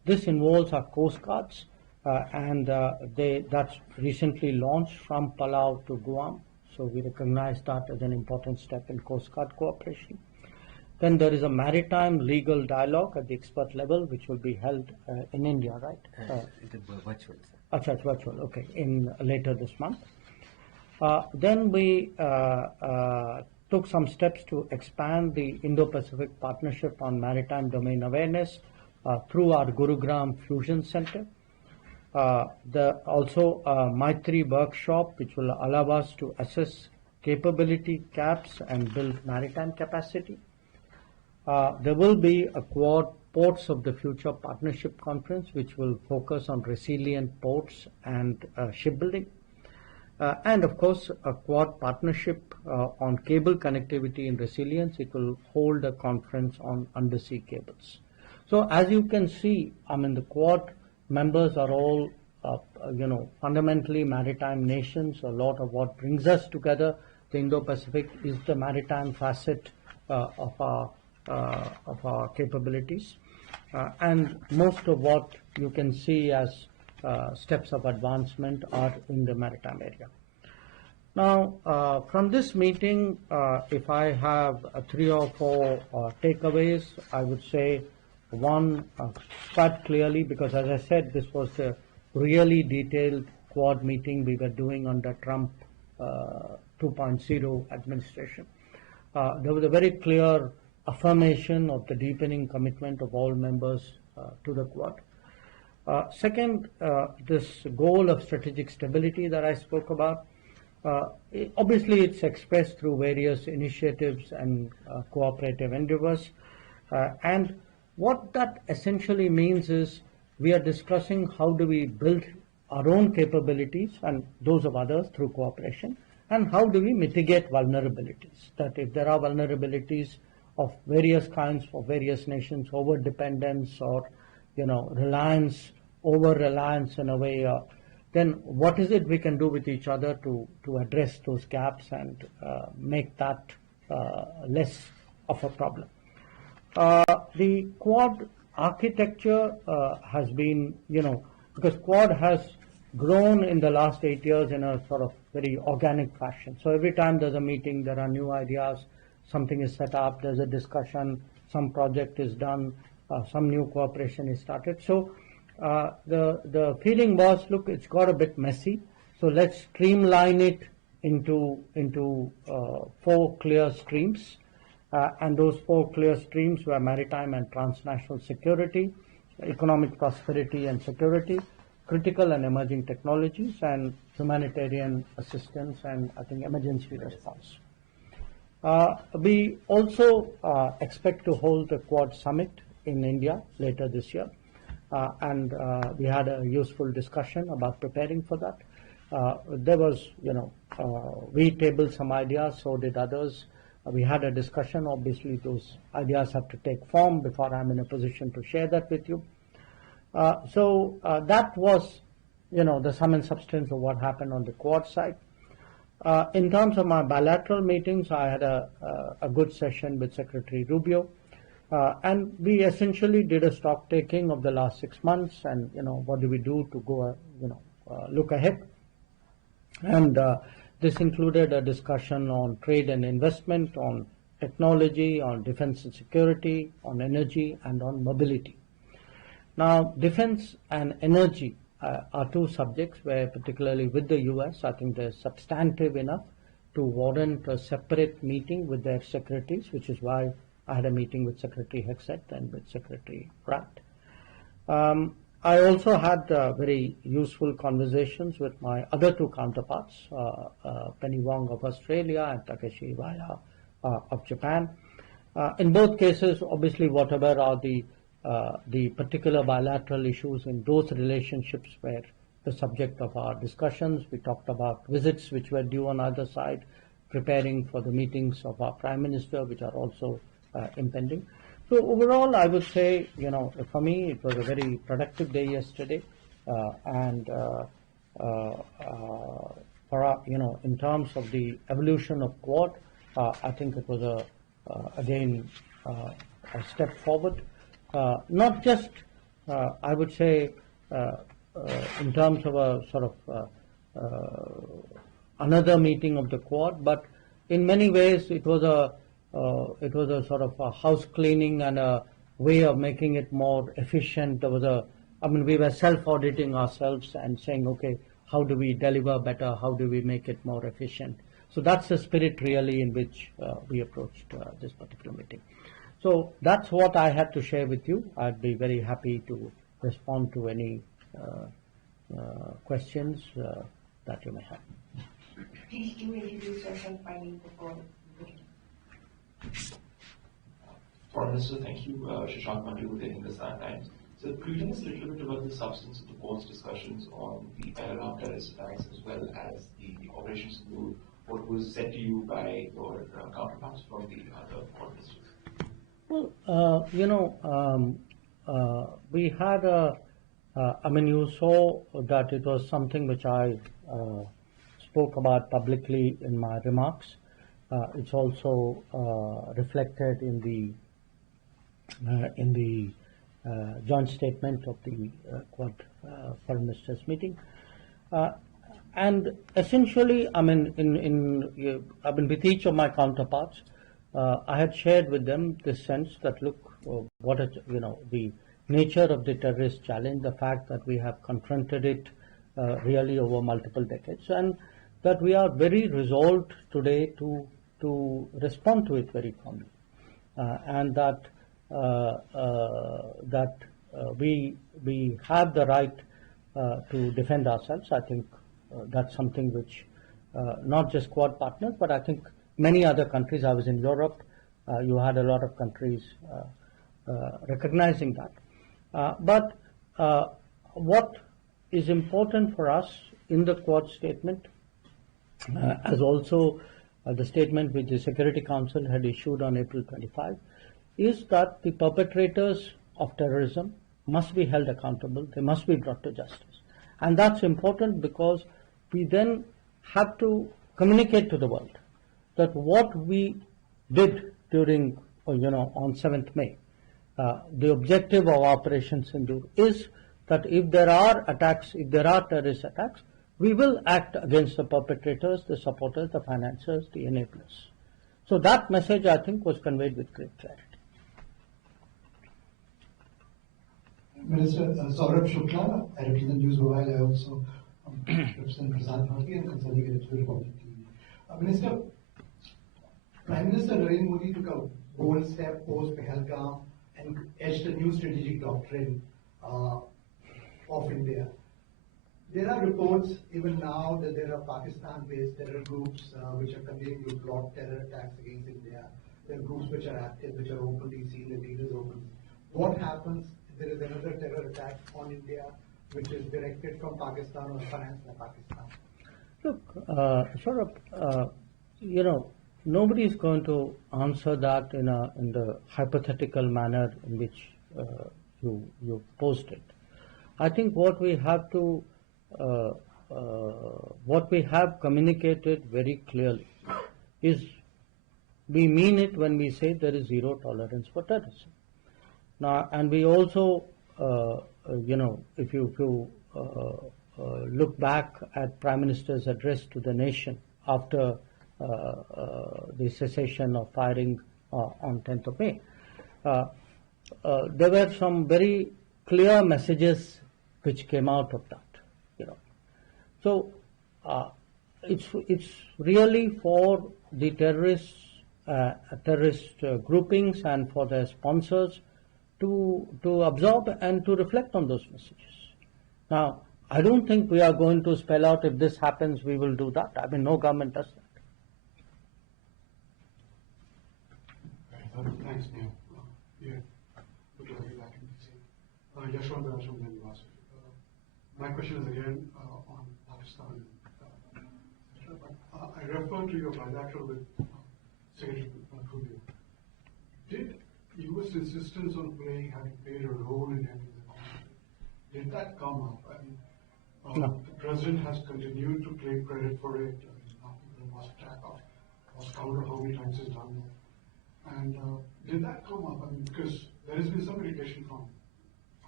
This involves our coast guards, and that's recently launched from Palau to Guam. So we recognize that as an important step in Coast Guard cooperation. Then there is a maritime legal dialogue at the expert level, which will be held in India, right? It is virtual, sir. Acha, it's virtual, okay, in later this month. Then we took some steps to expand the Indo-Pacific Partnership on Maritime Domain Awareness through our Gurugram Fusion Center. Also Maitri workshop, which will allow us to assess capability gaps and build maritime capacity. There will be a Quad Ports of the Future Partnership Conference, which will focus on resilient ports and shipbuilding. And of course, a Quad partnership on cable connectivity and resilience. It will hold a conference on undersea cables. So as you can see, I mean, the Quad members are all, fundamentally maritime nations. A lot of what brings us together, the Indo-Pacific, is the maritime facet of our capabilities. And most of what you can see as steps of advancement are in the maritime area. Now, from this meeting, if I have 3 or 4 takeaways, I would say one, quite clearly, because as I said, this was a really detailed Quad meeting we were doing under Trump 2.0 administration. There was a very clear affirmation of the deepening commitment of all members to the Quad. Second, this goal of strategic stability that I spoke about, obviously it's expressed through various initiatives and cooperative endeavors. And what that essentially means is we are discussing how do we build our own capabilities and those of others through cooperation, and how do we mitigate vulnerabilities. That if there are vulnerabilities of various kinds for various nations, over-dependence or reliance, over-reliance in a way, then what is it we can do with each other to address those gaps and make that less of a problem. The Quad architecture has been, because Quad has grown in the last 8 years in a sort of very organic fashion. So every time there's a meeting, there are new ideas, something is set up, there's a discussion, some project is done, some new cooperation is started. So the feeling was, look, it's got a bit messy, so let's streamline it into 4 clear streams. And those 4 clear streams were maritime and transnational security, economic prosperity and security, critical and emerging technologies, and humanitarian assistance and, I think, emergency response. We also expect to hold the Quad Summit in India later this year, and we had a useful discussion about preparing for that. There was, we tabled some ideas, so did others. We had a discussion. Obviously, those ideas have to take form before I'm in a position to share that with you. So that was, the sum and substance of what happened on the Quad side. In terms of my bilateral meetings, I had a good session with Secretary Rubio, and we essentially did a stock taking of the last 6 months, and what do we do to go, look ahead. And this included a discussion on trade and investment, on technology, on defense and security, on energy, and on mobility. Now, defense and energy are 2 subjects where, particularly with the US, I think they're substantive enough to warrant a separate meeting with their secretaries, which is why I had a meeting with Secretary Hexet and with Secretary Pratt. I also had very useful conversations with my other 2 counterparts, Penny Wong of Australia and Takeshi Iwaya of Japan. In both cases, obviously, whatever are the particular bilateral issues in those relationships were the subject of our discussions. We talked about visits which were due on either side, preparing for the meetings of our Prime Minister, which are also impending. So overall, I would say, for me, it was a very productive day yesterday, and in terms of the evolution of Quad, I think it was again a step forward, not just I would say, in terms of a sort of another meeting of the Quad, but in many ways it was a sort of a house cleaning and a way of making it more efficient. There was we were self-auditing ourselves and saying, okay, how do we deliver better? How do we make it more efficient? So that's the spirit really in which we approached this particular meeting. So that's what I had to share with you. I'd be very happy to respond to any questions that you may have. Please do introduce yourself finally before beginning. Foreign Minister, thank you. Shashank with the Hindustan Times. So could you tell us a little bit about the substance of the board's discussions on the Bilateral terrorist attacks as well as the operations through what was said to you by your counterparts from the other foreign ministers? Well, we had you saw that it was something which I spoke about publicly in my remarks. It's also reflected in the joint statement of the Quad Foreign Ministers meeting. And essentially, with each of my counterparts, I had shared with them the sense that look, the nature of the terrorist challenge, the fact that we have confronted it really over multiple decades, and that we are very resolved today to respond to it very firmly, and that we have the right to defend ourselves. I think that's something which not just Quad partners, but I think many other countries. I was in Europe. You had a lot of countries recognizing that. But what is important for us in the Quad statement, as also the statement which the Security Council had issued on April 25, is that the perpetrators of terrorism must be held accountable. They must be brought to justice. And that's important because we then have to communicate to the world that what we did during, on 7th May, the objective of Operation Sindoor is that if there are attacks, if there are terrorist attacks, we will act against the perpetrators, the supporters, the financiers, the enablers. So that message, I think, was conveyed with great clarity. Minister Saurabh Shukla, I represent News Mobile. I also represent Prasad Bharati and consolidated Republic TV. Minister, Prime Minister Narendra Modi took a bold step post Pahalgam and etched a new strategic doctrine of India. There are reports even now that there are Pakistan-based terror groups which are continuing to plot terror attacks against India. There are groups which are active, which are openly seen, the leaders openly. What happens if there is another terror attack on India which is directed from Pakistan or financed by Pakistan? Look, nobody is going to answer that in the hypothetical manner in which you posed it. I think what we have communicated very clearly is we mean it when we say there is zero tolerance for terrorism. Now, and we also, if you look back at Prime Minister's address to the nation after the cessation of firing on 10th of May, there were some very clear messages which came out of that. So it's really for the terrorist groupings and for their sponsors to absorb and to reflect on those messages. Now, I don't think we are going to spell out if this happens, we will do that. No government does that. Thanks, Neil. Good to have you back in DC. Yashwant from the University. My question is again on Pakistan. I refer to your bilateral with Secretary Rubio. Did U.S. insistence on having played a role in ending the conflict, did that come up? No. The President has continued to claim credit for it. The must counter how many times he's done that. And did that come up? Because there has been some indication from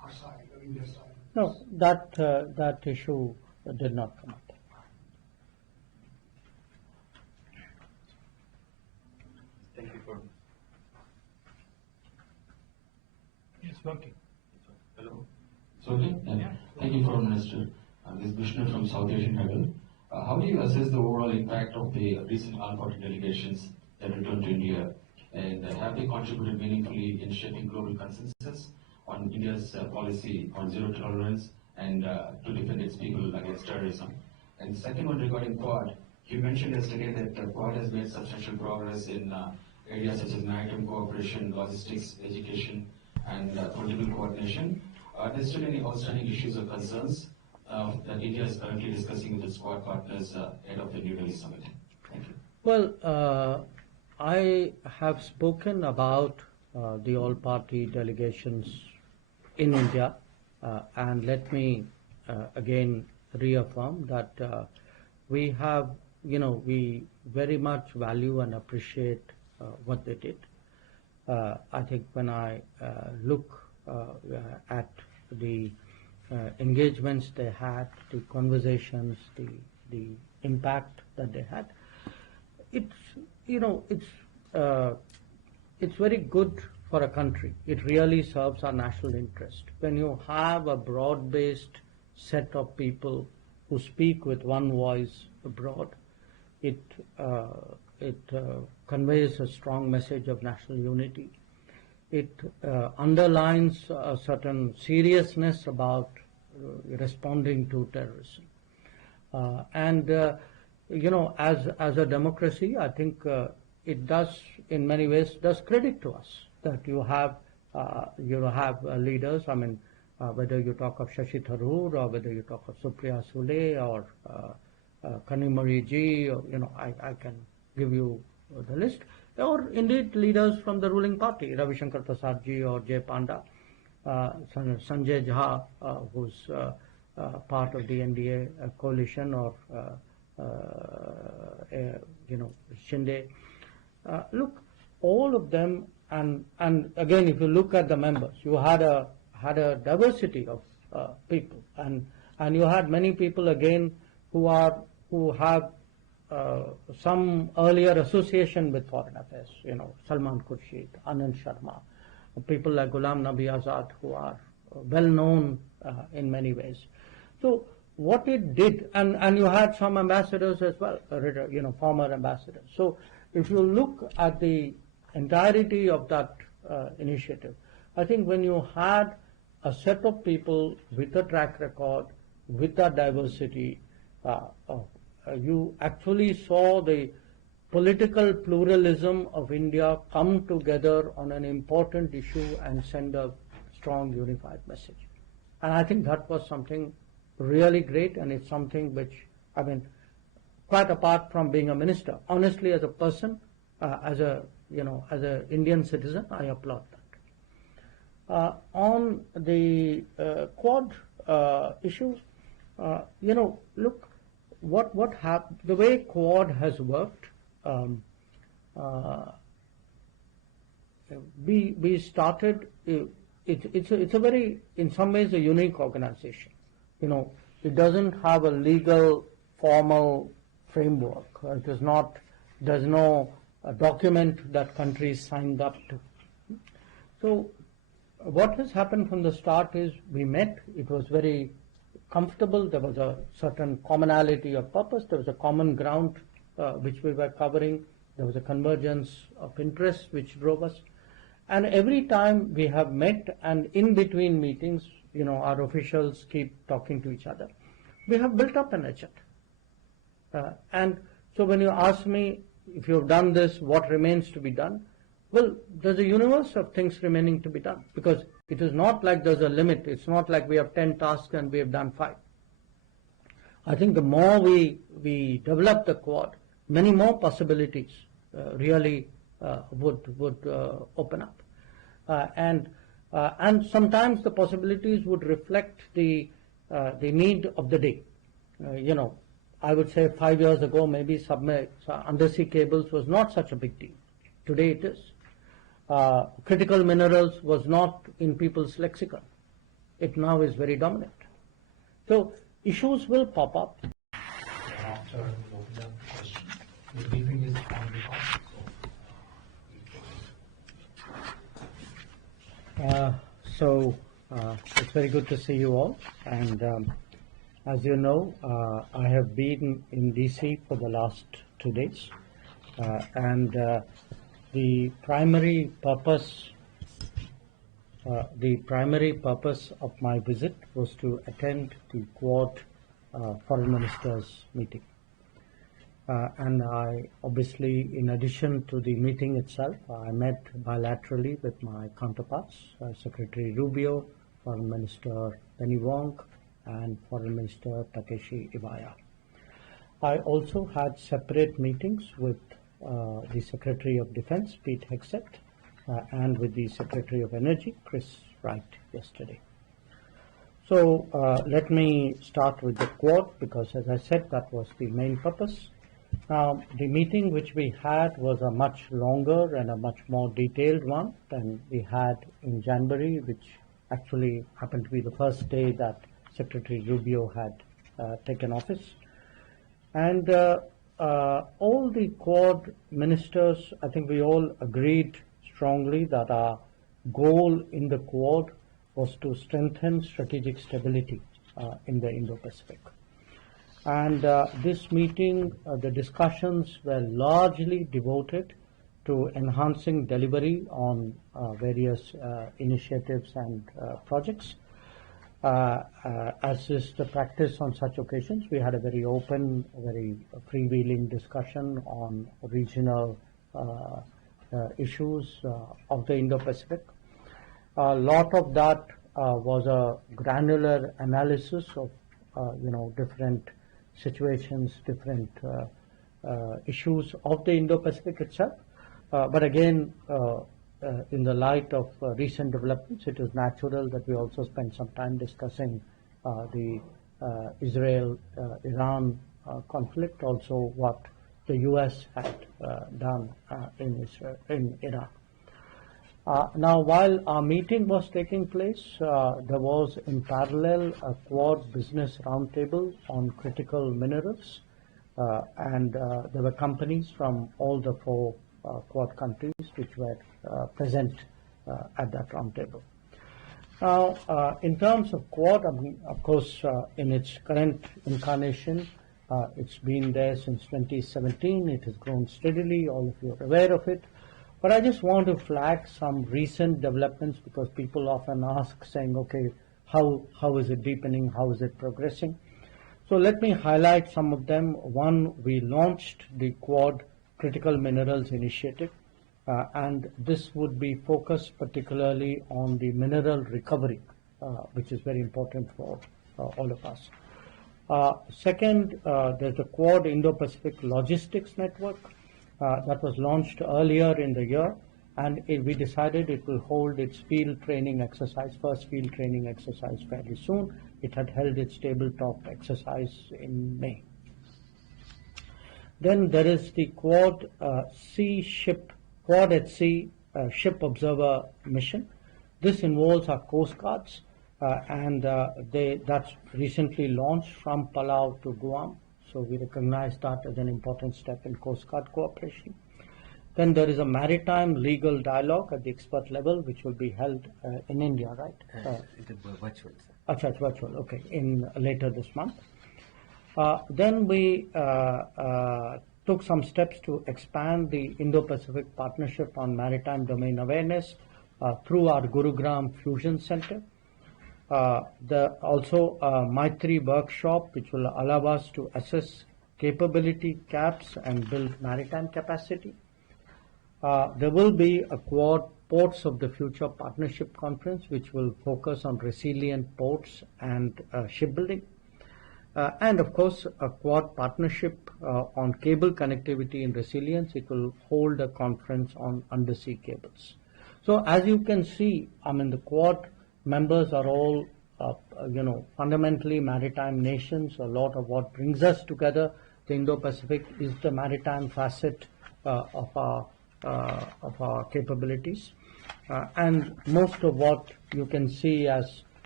our side, or India's side? No, that issue did not come up. Thank you for. It's working. Hello. It's okay? Yeah. Thank you, Foreign Minister. This is Vishnu from South Asian Herald. How do you assess the overall impact of the recent Al-Party delegations that returned to India, and have they contributed meaningfully in shaping global consensus on India's policy on zero tolerance and to defend its people against terrorism? And the second one regarding Quad, you mentioned yesterday that Quad has made substantial progress in areas such as maritime cooperation, logistics, education, and political coordination. Are there still any outstanding issues or concerns that India is currently discussing with its Quad partners ahead of the New Delhi summit? Thank you. Well, I have spoken about the all-party delegations in India, and let me again reaffirm that we have, we very much value and appreciate what they did. I think when I look at the engagements they had, the conversations, the impact that they had, it's very good for a country. It really serves our national interest. When you have a broad-based set of people who speak with one voice abroad, it conveys a strong message of national unity. It underlines a certain seriousness about responding to terrorism. As a democracy, I think it does, in many ways, does credit to us that you have leaders. I mean, whether you talk of Shashi Tharoor or whether you talk of Supriya Sule or Kanimari Ji, or, I can give you the list, or indeed leaders from the ruling party, Ravi Shankar Prasad Ji or Jay Panda, Sanjay Jha, who's part of the NDA coalition, or Shinde. Look, all of them, and again, if you look at the members, you had a diversity of people, and you had many people again who have some earlier association with foreign affairs. Salman Khurshid, Anand Sharma, people like Ghulam Nabi Azad, who are well known in many ways. So what it did, and you had some ambassadors as well, former ambassadors. So if you look at the entirety of that initiative, I think when you had a set of people with a track record, with a diversity, you actually saw the political pluralism of India come together on an important issue and send a strong unified message. And I think that was something really great, and it's something which, I mean, quite apart from being a minister, honestly, as a person, as an Indian citizen, I applaud that. On the Quad issue, look, what happened, the way Quad has worked, we started, it's a very, in some ways, a unique organization. It doesn't have a legal, formal framework. There's no document that countries signed up to. So what has happened from the start is we met, it was very comfortable, there was a certain commonality of purpose, there was a common ground which we were covering, there was a convergence of interests which drove us. And every time we have met, and in between meetings, our officials keep talking to each other, we have built up an agenda. And so when you ask me, if you've done this, what remains to be done? Well, there's a universe of things remaining to be done, because it is not like there's a limit. It's not like we have 10 tasks and we have done 5. I think the more we develop the Quad, many more possibilities really would open up. And sometimes the possibilities would reflect the need of the day. I would say 5 years ago, maybe undersea cables was not such a big deal. Today it is. Critical minerals was not in people's lexicon. it now is very dominant. So issues will pop up. After opening up the question, the briefing is on the It's very good to see you all, and as you know, I have been in DC for the last 2 days, and the primary purpose of my visit was to attend the Quad Foreign Ministers meeting. And I obviously, in addition to the meeting itself, I met bilaterally with my counterparts, Secretary Rubio, Foreign Minister Penny Wong, and Foreign Minister Takeshi Iwaya. I also had separate meetings with the Secretary of Defense, Pete Hegseth, and with the Secretary of Energy, Chris Wright, yesterday. So let me start with the Quad, because as I said, that was the main purpose. Now, the meeting which we had was a much longer and a much more detailed one than we had in January, which actually happened to be the first day that Secretary Rubio had taken office. And all the Quad ministers, I think we all agreed strongly that our goal in the Quad was to strengthen strategic stability in the Indo-Pacific. And this meeting, the discussions were largely devoted to enhancing delivery on various initiatives and projects. As is the practice on such occasions, we had a very open, very freewheeling discussion on regional issues of the Indo-Pacific. A lot of that was a granular analysis of different situations, different issues of the Indo-Pacific itself. But again, in the light of recent developments, it is natural that we also spend some time discussing the Israel-Iran conflict, also what the U.S. had done in Iran. Now, while our meeting was taking place, there was in parallel a Quad business roundtable on critical minerals, and there were companies from all the 4 Quad countries which were present at that roundtable. Now, in terms of Quad, I mean, of course, in its current incarnation, it's been there since 2017. It has grown steadily. All of you are aware of it. But I just want to flag some recent developments, because people often ask, saying, okay, how is it deepening? How is it progressing? So let me highlight some of them. One, we launched the Quad Critical Minerals Initiative, and this would be focused particularly on the mineral recovery, which is very important for all of us. Second, there's the Quad Indo-Pacific Logistics Network. That was launched earlier in the year, and we decided it will hold its field training exercise, first field training exercise, fairly soon. It had held its tabletop exercise in May. Then there is the Quad at Sea Ship Observer Mission. This involves our Coast Guards, and that's recently launched from Palau to Guam. So we recognize that as an important step in Coast Guard cooperation. Then there is a maritime legal dialogue at the expert level, which will be held in India, right? It is virtual, sir. Achha, it's virtual, okay, later this month. Then we took some steps to expand the Indo-Pacific Partnership on Maritime Domain Awareness through our Gurugram Fusion Center. Also a Maitri workshop, which will allow us to assess capability gaps and build maritime capacity. There will be a Quad Ports of the Future Partnership Conference, which will focus on resilient ports and shipbuilding. And of course, a Quad partnership on cable connectivity and resilience. It will hold a conference on undersea cables. So as you can see, I mean, the Quad members are all, fundamentally maritime nations. A lot of what brings us together, the Indo-Pacific, is the maritime facet of our capabilities. And most of what you can see as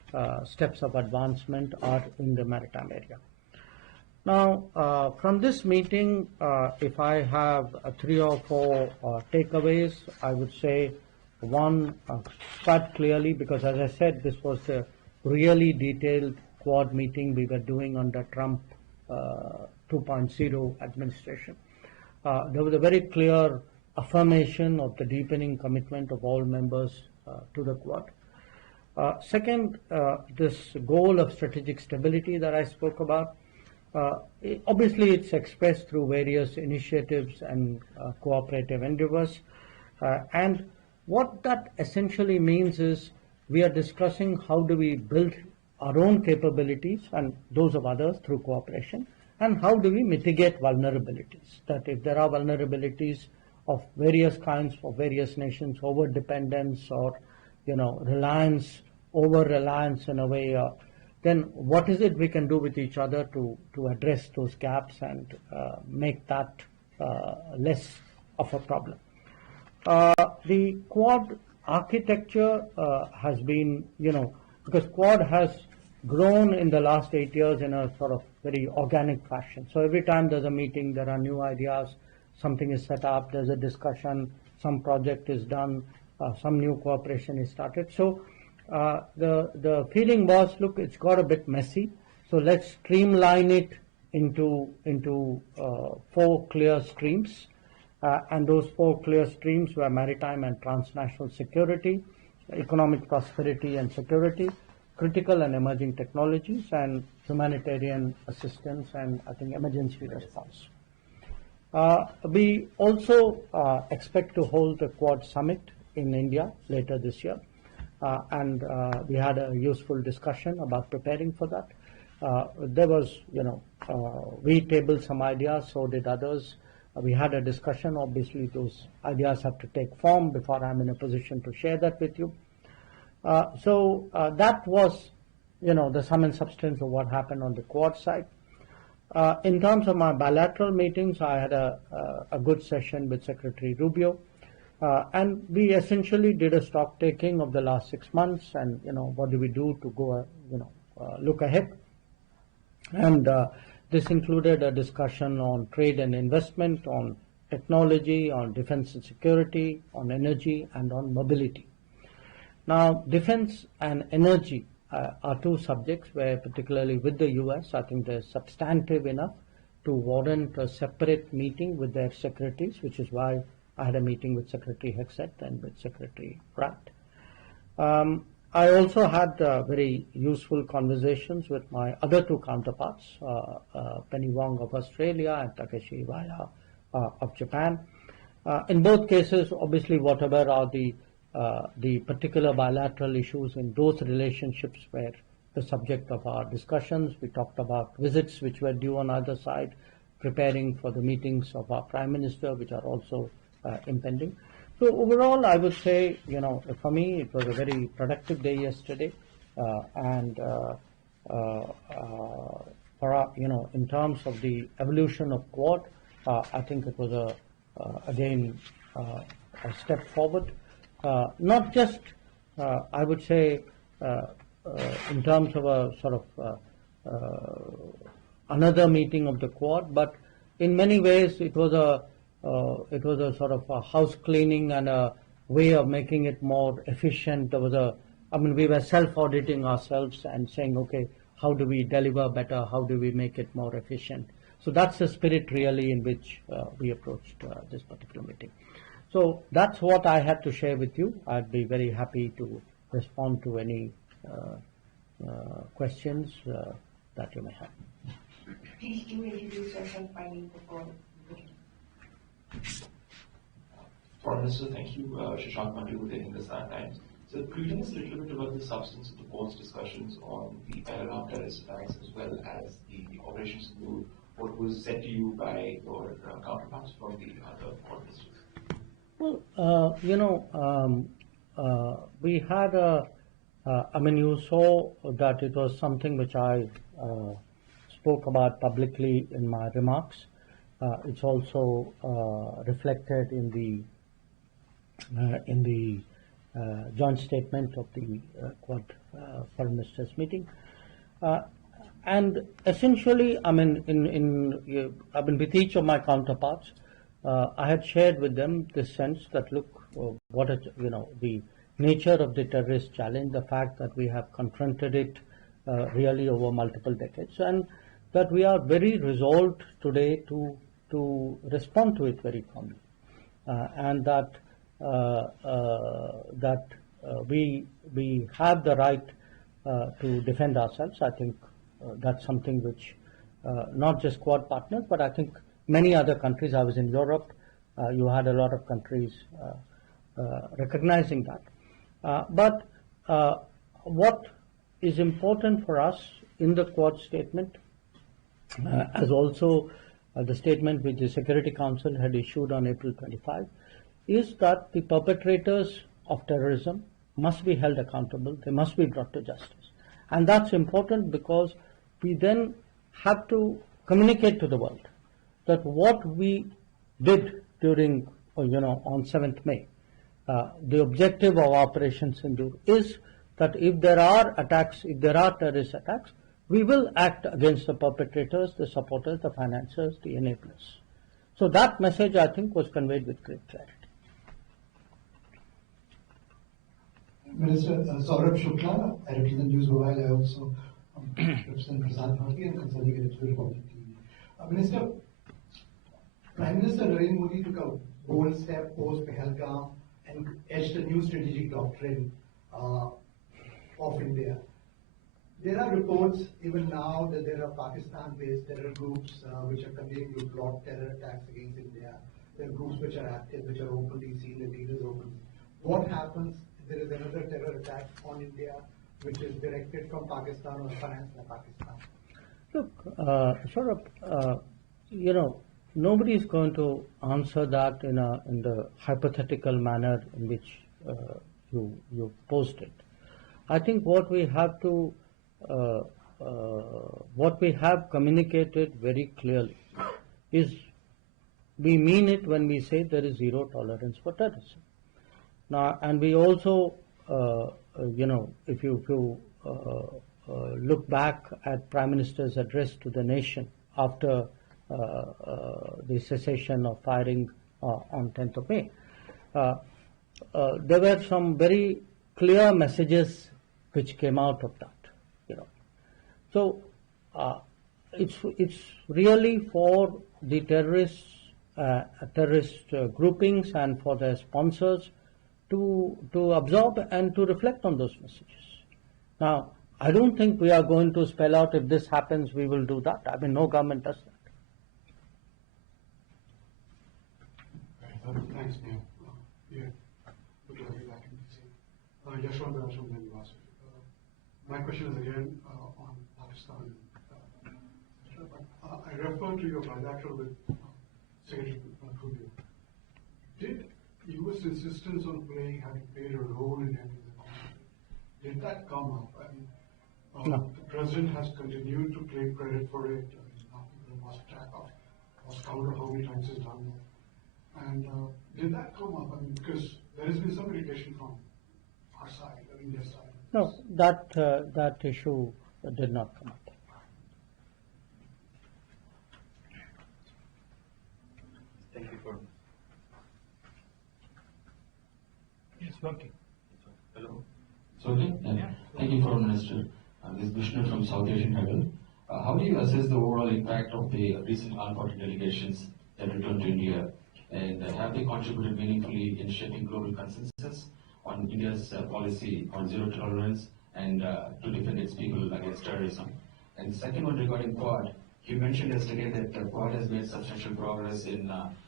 steps of advancement are in the maritime area. Now, from this meeting, if I have 3 or 4 takeaways, I would say one, quite clearly, because as I said, this was a really detailed Quad meeting we were doing under Trump 2.0 administration. There was a very clear affirmation of the deepening commitment of all members to the Quad. Second, this goal of strategic stability that I spoke about, obviously it's expressed through various initiatives and cooperative endeavors. And what that essentially means is we are discussing how do we build our own capabilities and those of others through cooperation, and how do we mitigate vulnerabilities. That if there are vulnerabilities of various kinds for various nations, over-dependence or reliance, over-reliance in a way, then what is it we can do with each other to address those gaps and make that less of a problem. The Quad architecture has been, because Quad has grown in the last 8 years in a sort of very organic fashion. So every time there's a meeting, there are new ideas, something is set up, there's a discussion, some project is done, some new cooperation is started. So the feeling was, look, it's got a bit messy, so let's streamline it into 4 clear streams. And those 4 clear streams were maritime and transnational security, economic prosperity and security, critical and emerging technologies, and humanitarian assistance and I think emergency response. We also expect to hold the Quad summit in India later this year, and we had a useful discussion about preparing for that. There was, we tabled some ideas, so did others. We had a discussion. Obviously, those ideas have to take form before I'm in a position to share that with you. So that was, the sum and substance of what happened on the Quad side. In terms of my bilateral meetings, I had a good session with Secretary Rubio, and we essentially did a stock taking of the last 6 months, and what do we do to go, look ahead. And this included a discussion on trade and investment, on technology, on defense and security, on energy, and on mobility. Now, defense and energy are 2 subjects where, particularly with the US, I think they're substantive enough to warrant a separate meeting with their secretaries, which is why I had a meeting with Secretary Hexet and with Secretary Pratt. I also had very useful conversations with my other 2 counterparts, Penny Wong of Australia and Takeshi Iwaya of Japan. In both cases, obviously, whatever are the particular bilateral issues in those relationships were the subject of our discussions. We talked about visits which were due on either side, preparing for the meetings of our Prime Minister, which are also impending. So overall, I would say, for me, it was a very productive day yesterday, and in terms of the evolution of Quad, I think it was again a step forward. Not just, I would say, in terms of a sort of another meeting of the Quad, but in many ways it was a sort of a house cleaning and a way of making it more efficient. There was we were self-auditing ourselves and saying, okay, how do we deliver better? How do we make it more efficient? So that's the spirit really in which we approached this particular meeting. So that's what I had to share with you. I'd be very happy to respond to any questions that you may have. Please do introduce yourself finally before. Foreign Minister, thank you. Shashank Mandu with the Hindustan Times. So could you tell us a little bit about the substance of the Quad's discussions on the Bilateral terrorist attacks as well as the operations in what was said to you by your counterparts from the other Quad ministers? Well, we had you saw that it was something which I spoke about publicly in my remarks. It's also reflected in the joint statement of the Quad Foreign Ministers meeting. And essentially, I mean, I mean, with each of my counterparts, I had shared with them this sense that, look, what is, the nature of the terrorist challenge, the fact that we have confronted it really over multiple decades, and that we are very resolved today to respond to it very calmly, and that we have the right to defend ourselves. I think that's something which not just Quad partners, but I think many other countries. I was in Europe. You had a lot of countries recognizing that. But what is important for us in the Quad statement, as also the statement which the Security Council had issued on April 25, is that the perpetrators of terrorism must be held accountable. They must be brought to justice. And that's important because we then have to communicate to the world that what we did during, on 7th May, the objective of Operation Sindoor is that if there are attacks, if there are terrorist attacks, we will act against the perpetrators, the supporters, the financiers, the enablers. So that message, I think, was conveyed with great clarity. Minister Saurabh Shukla, I represent News Mobile. I also represent Prasad Bharati and Consolidated Republic TV. Minister, Prime Minister Narendra Modi took a bold step post Pahalgam and etched a new strategic doctrine of India. There are reports even now that there are Pakistan-based terror groups which are continuing to plot terror attacks against India. There are groups which are active, which are openly seen, the leaders openly. What happens if there is another terror attack on India which is directed from Pakistan or financed by Pakistan? Look, Saurabh, nobody is going to answer that in the hypothetical manner in which you posed it. I think what we have to what we have communicated very clearly is we mean it when we say there is zero tolerance for terrorism. Now, and we also, if you look back at Prime Minister's address to the nation after the cessation of firing on 10th of May, there were some very clear messages which came out of that. So it's really for the terrorist groupings and for their sponsors to absorb and to reflect on those messages. Now, I don't think we are going to spell out if this happens, we will do that. I mean, no government does that. Thanks, Neil. Yeah, good to have you back in DC. Yashwant from University. My question is again on Pakistan. I refer to your bilateral with Secretary Rubio. Did U.S. insistence on having played a role in ending the conflict, did that come up? I mean, No. The President has continued to claim credit for it. The Mosque attack was counted how many times he's done that. And did that come up? I mean, because there has been some irritation from our side, India's side. No, that issue did not come up. Thank you for. It's working. Hello. Okay. Thank you, Foreign Minister. This is Vishnu from South Asian Herald. How do you assess the overall impact of the recent armed party delegations that returned to India, and have they contributed meaningfully in shaping global consensus on India's policy on zero tolerance and to defend its people against terrorism? And the second one regarding Quad, you mentioned yesterday that Quad has made substantial progress in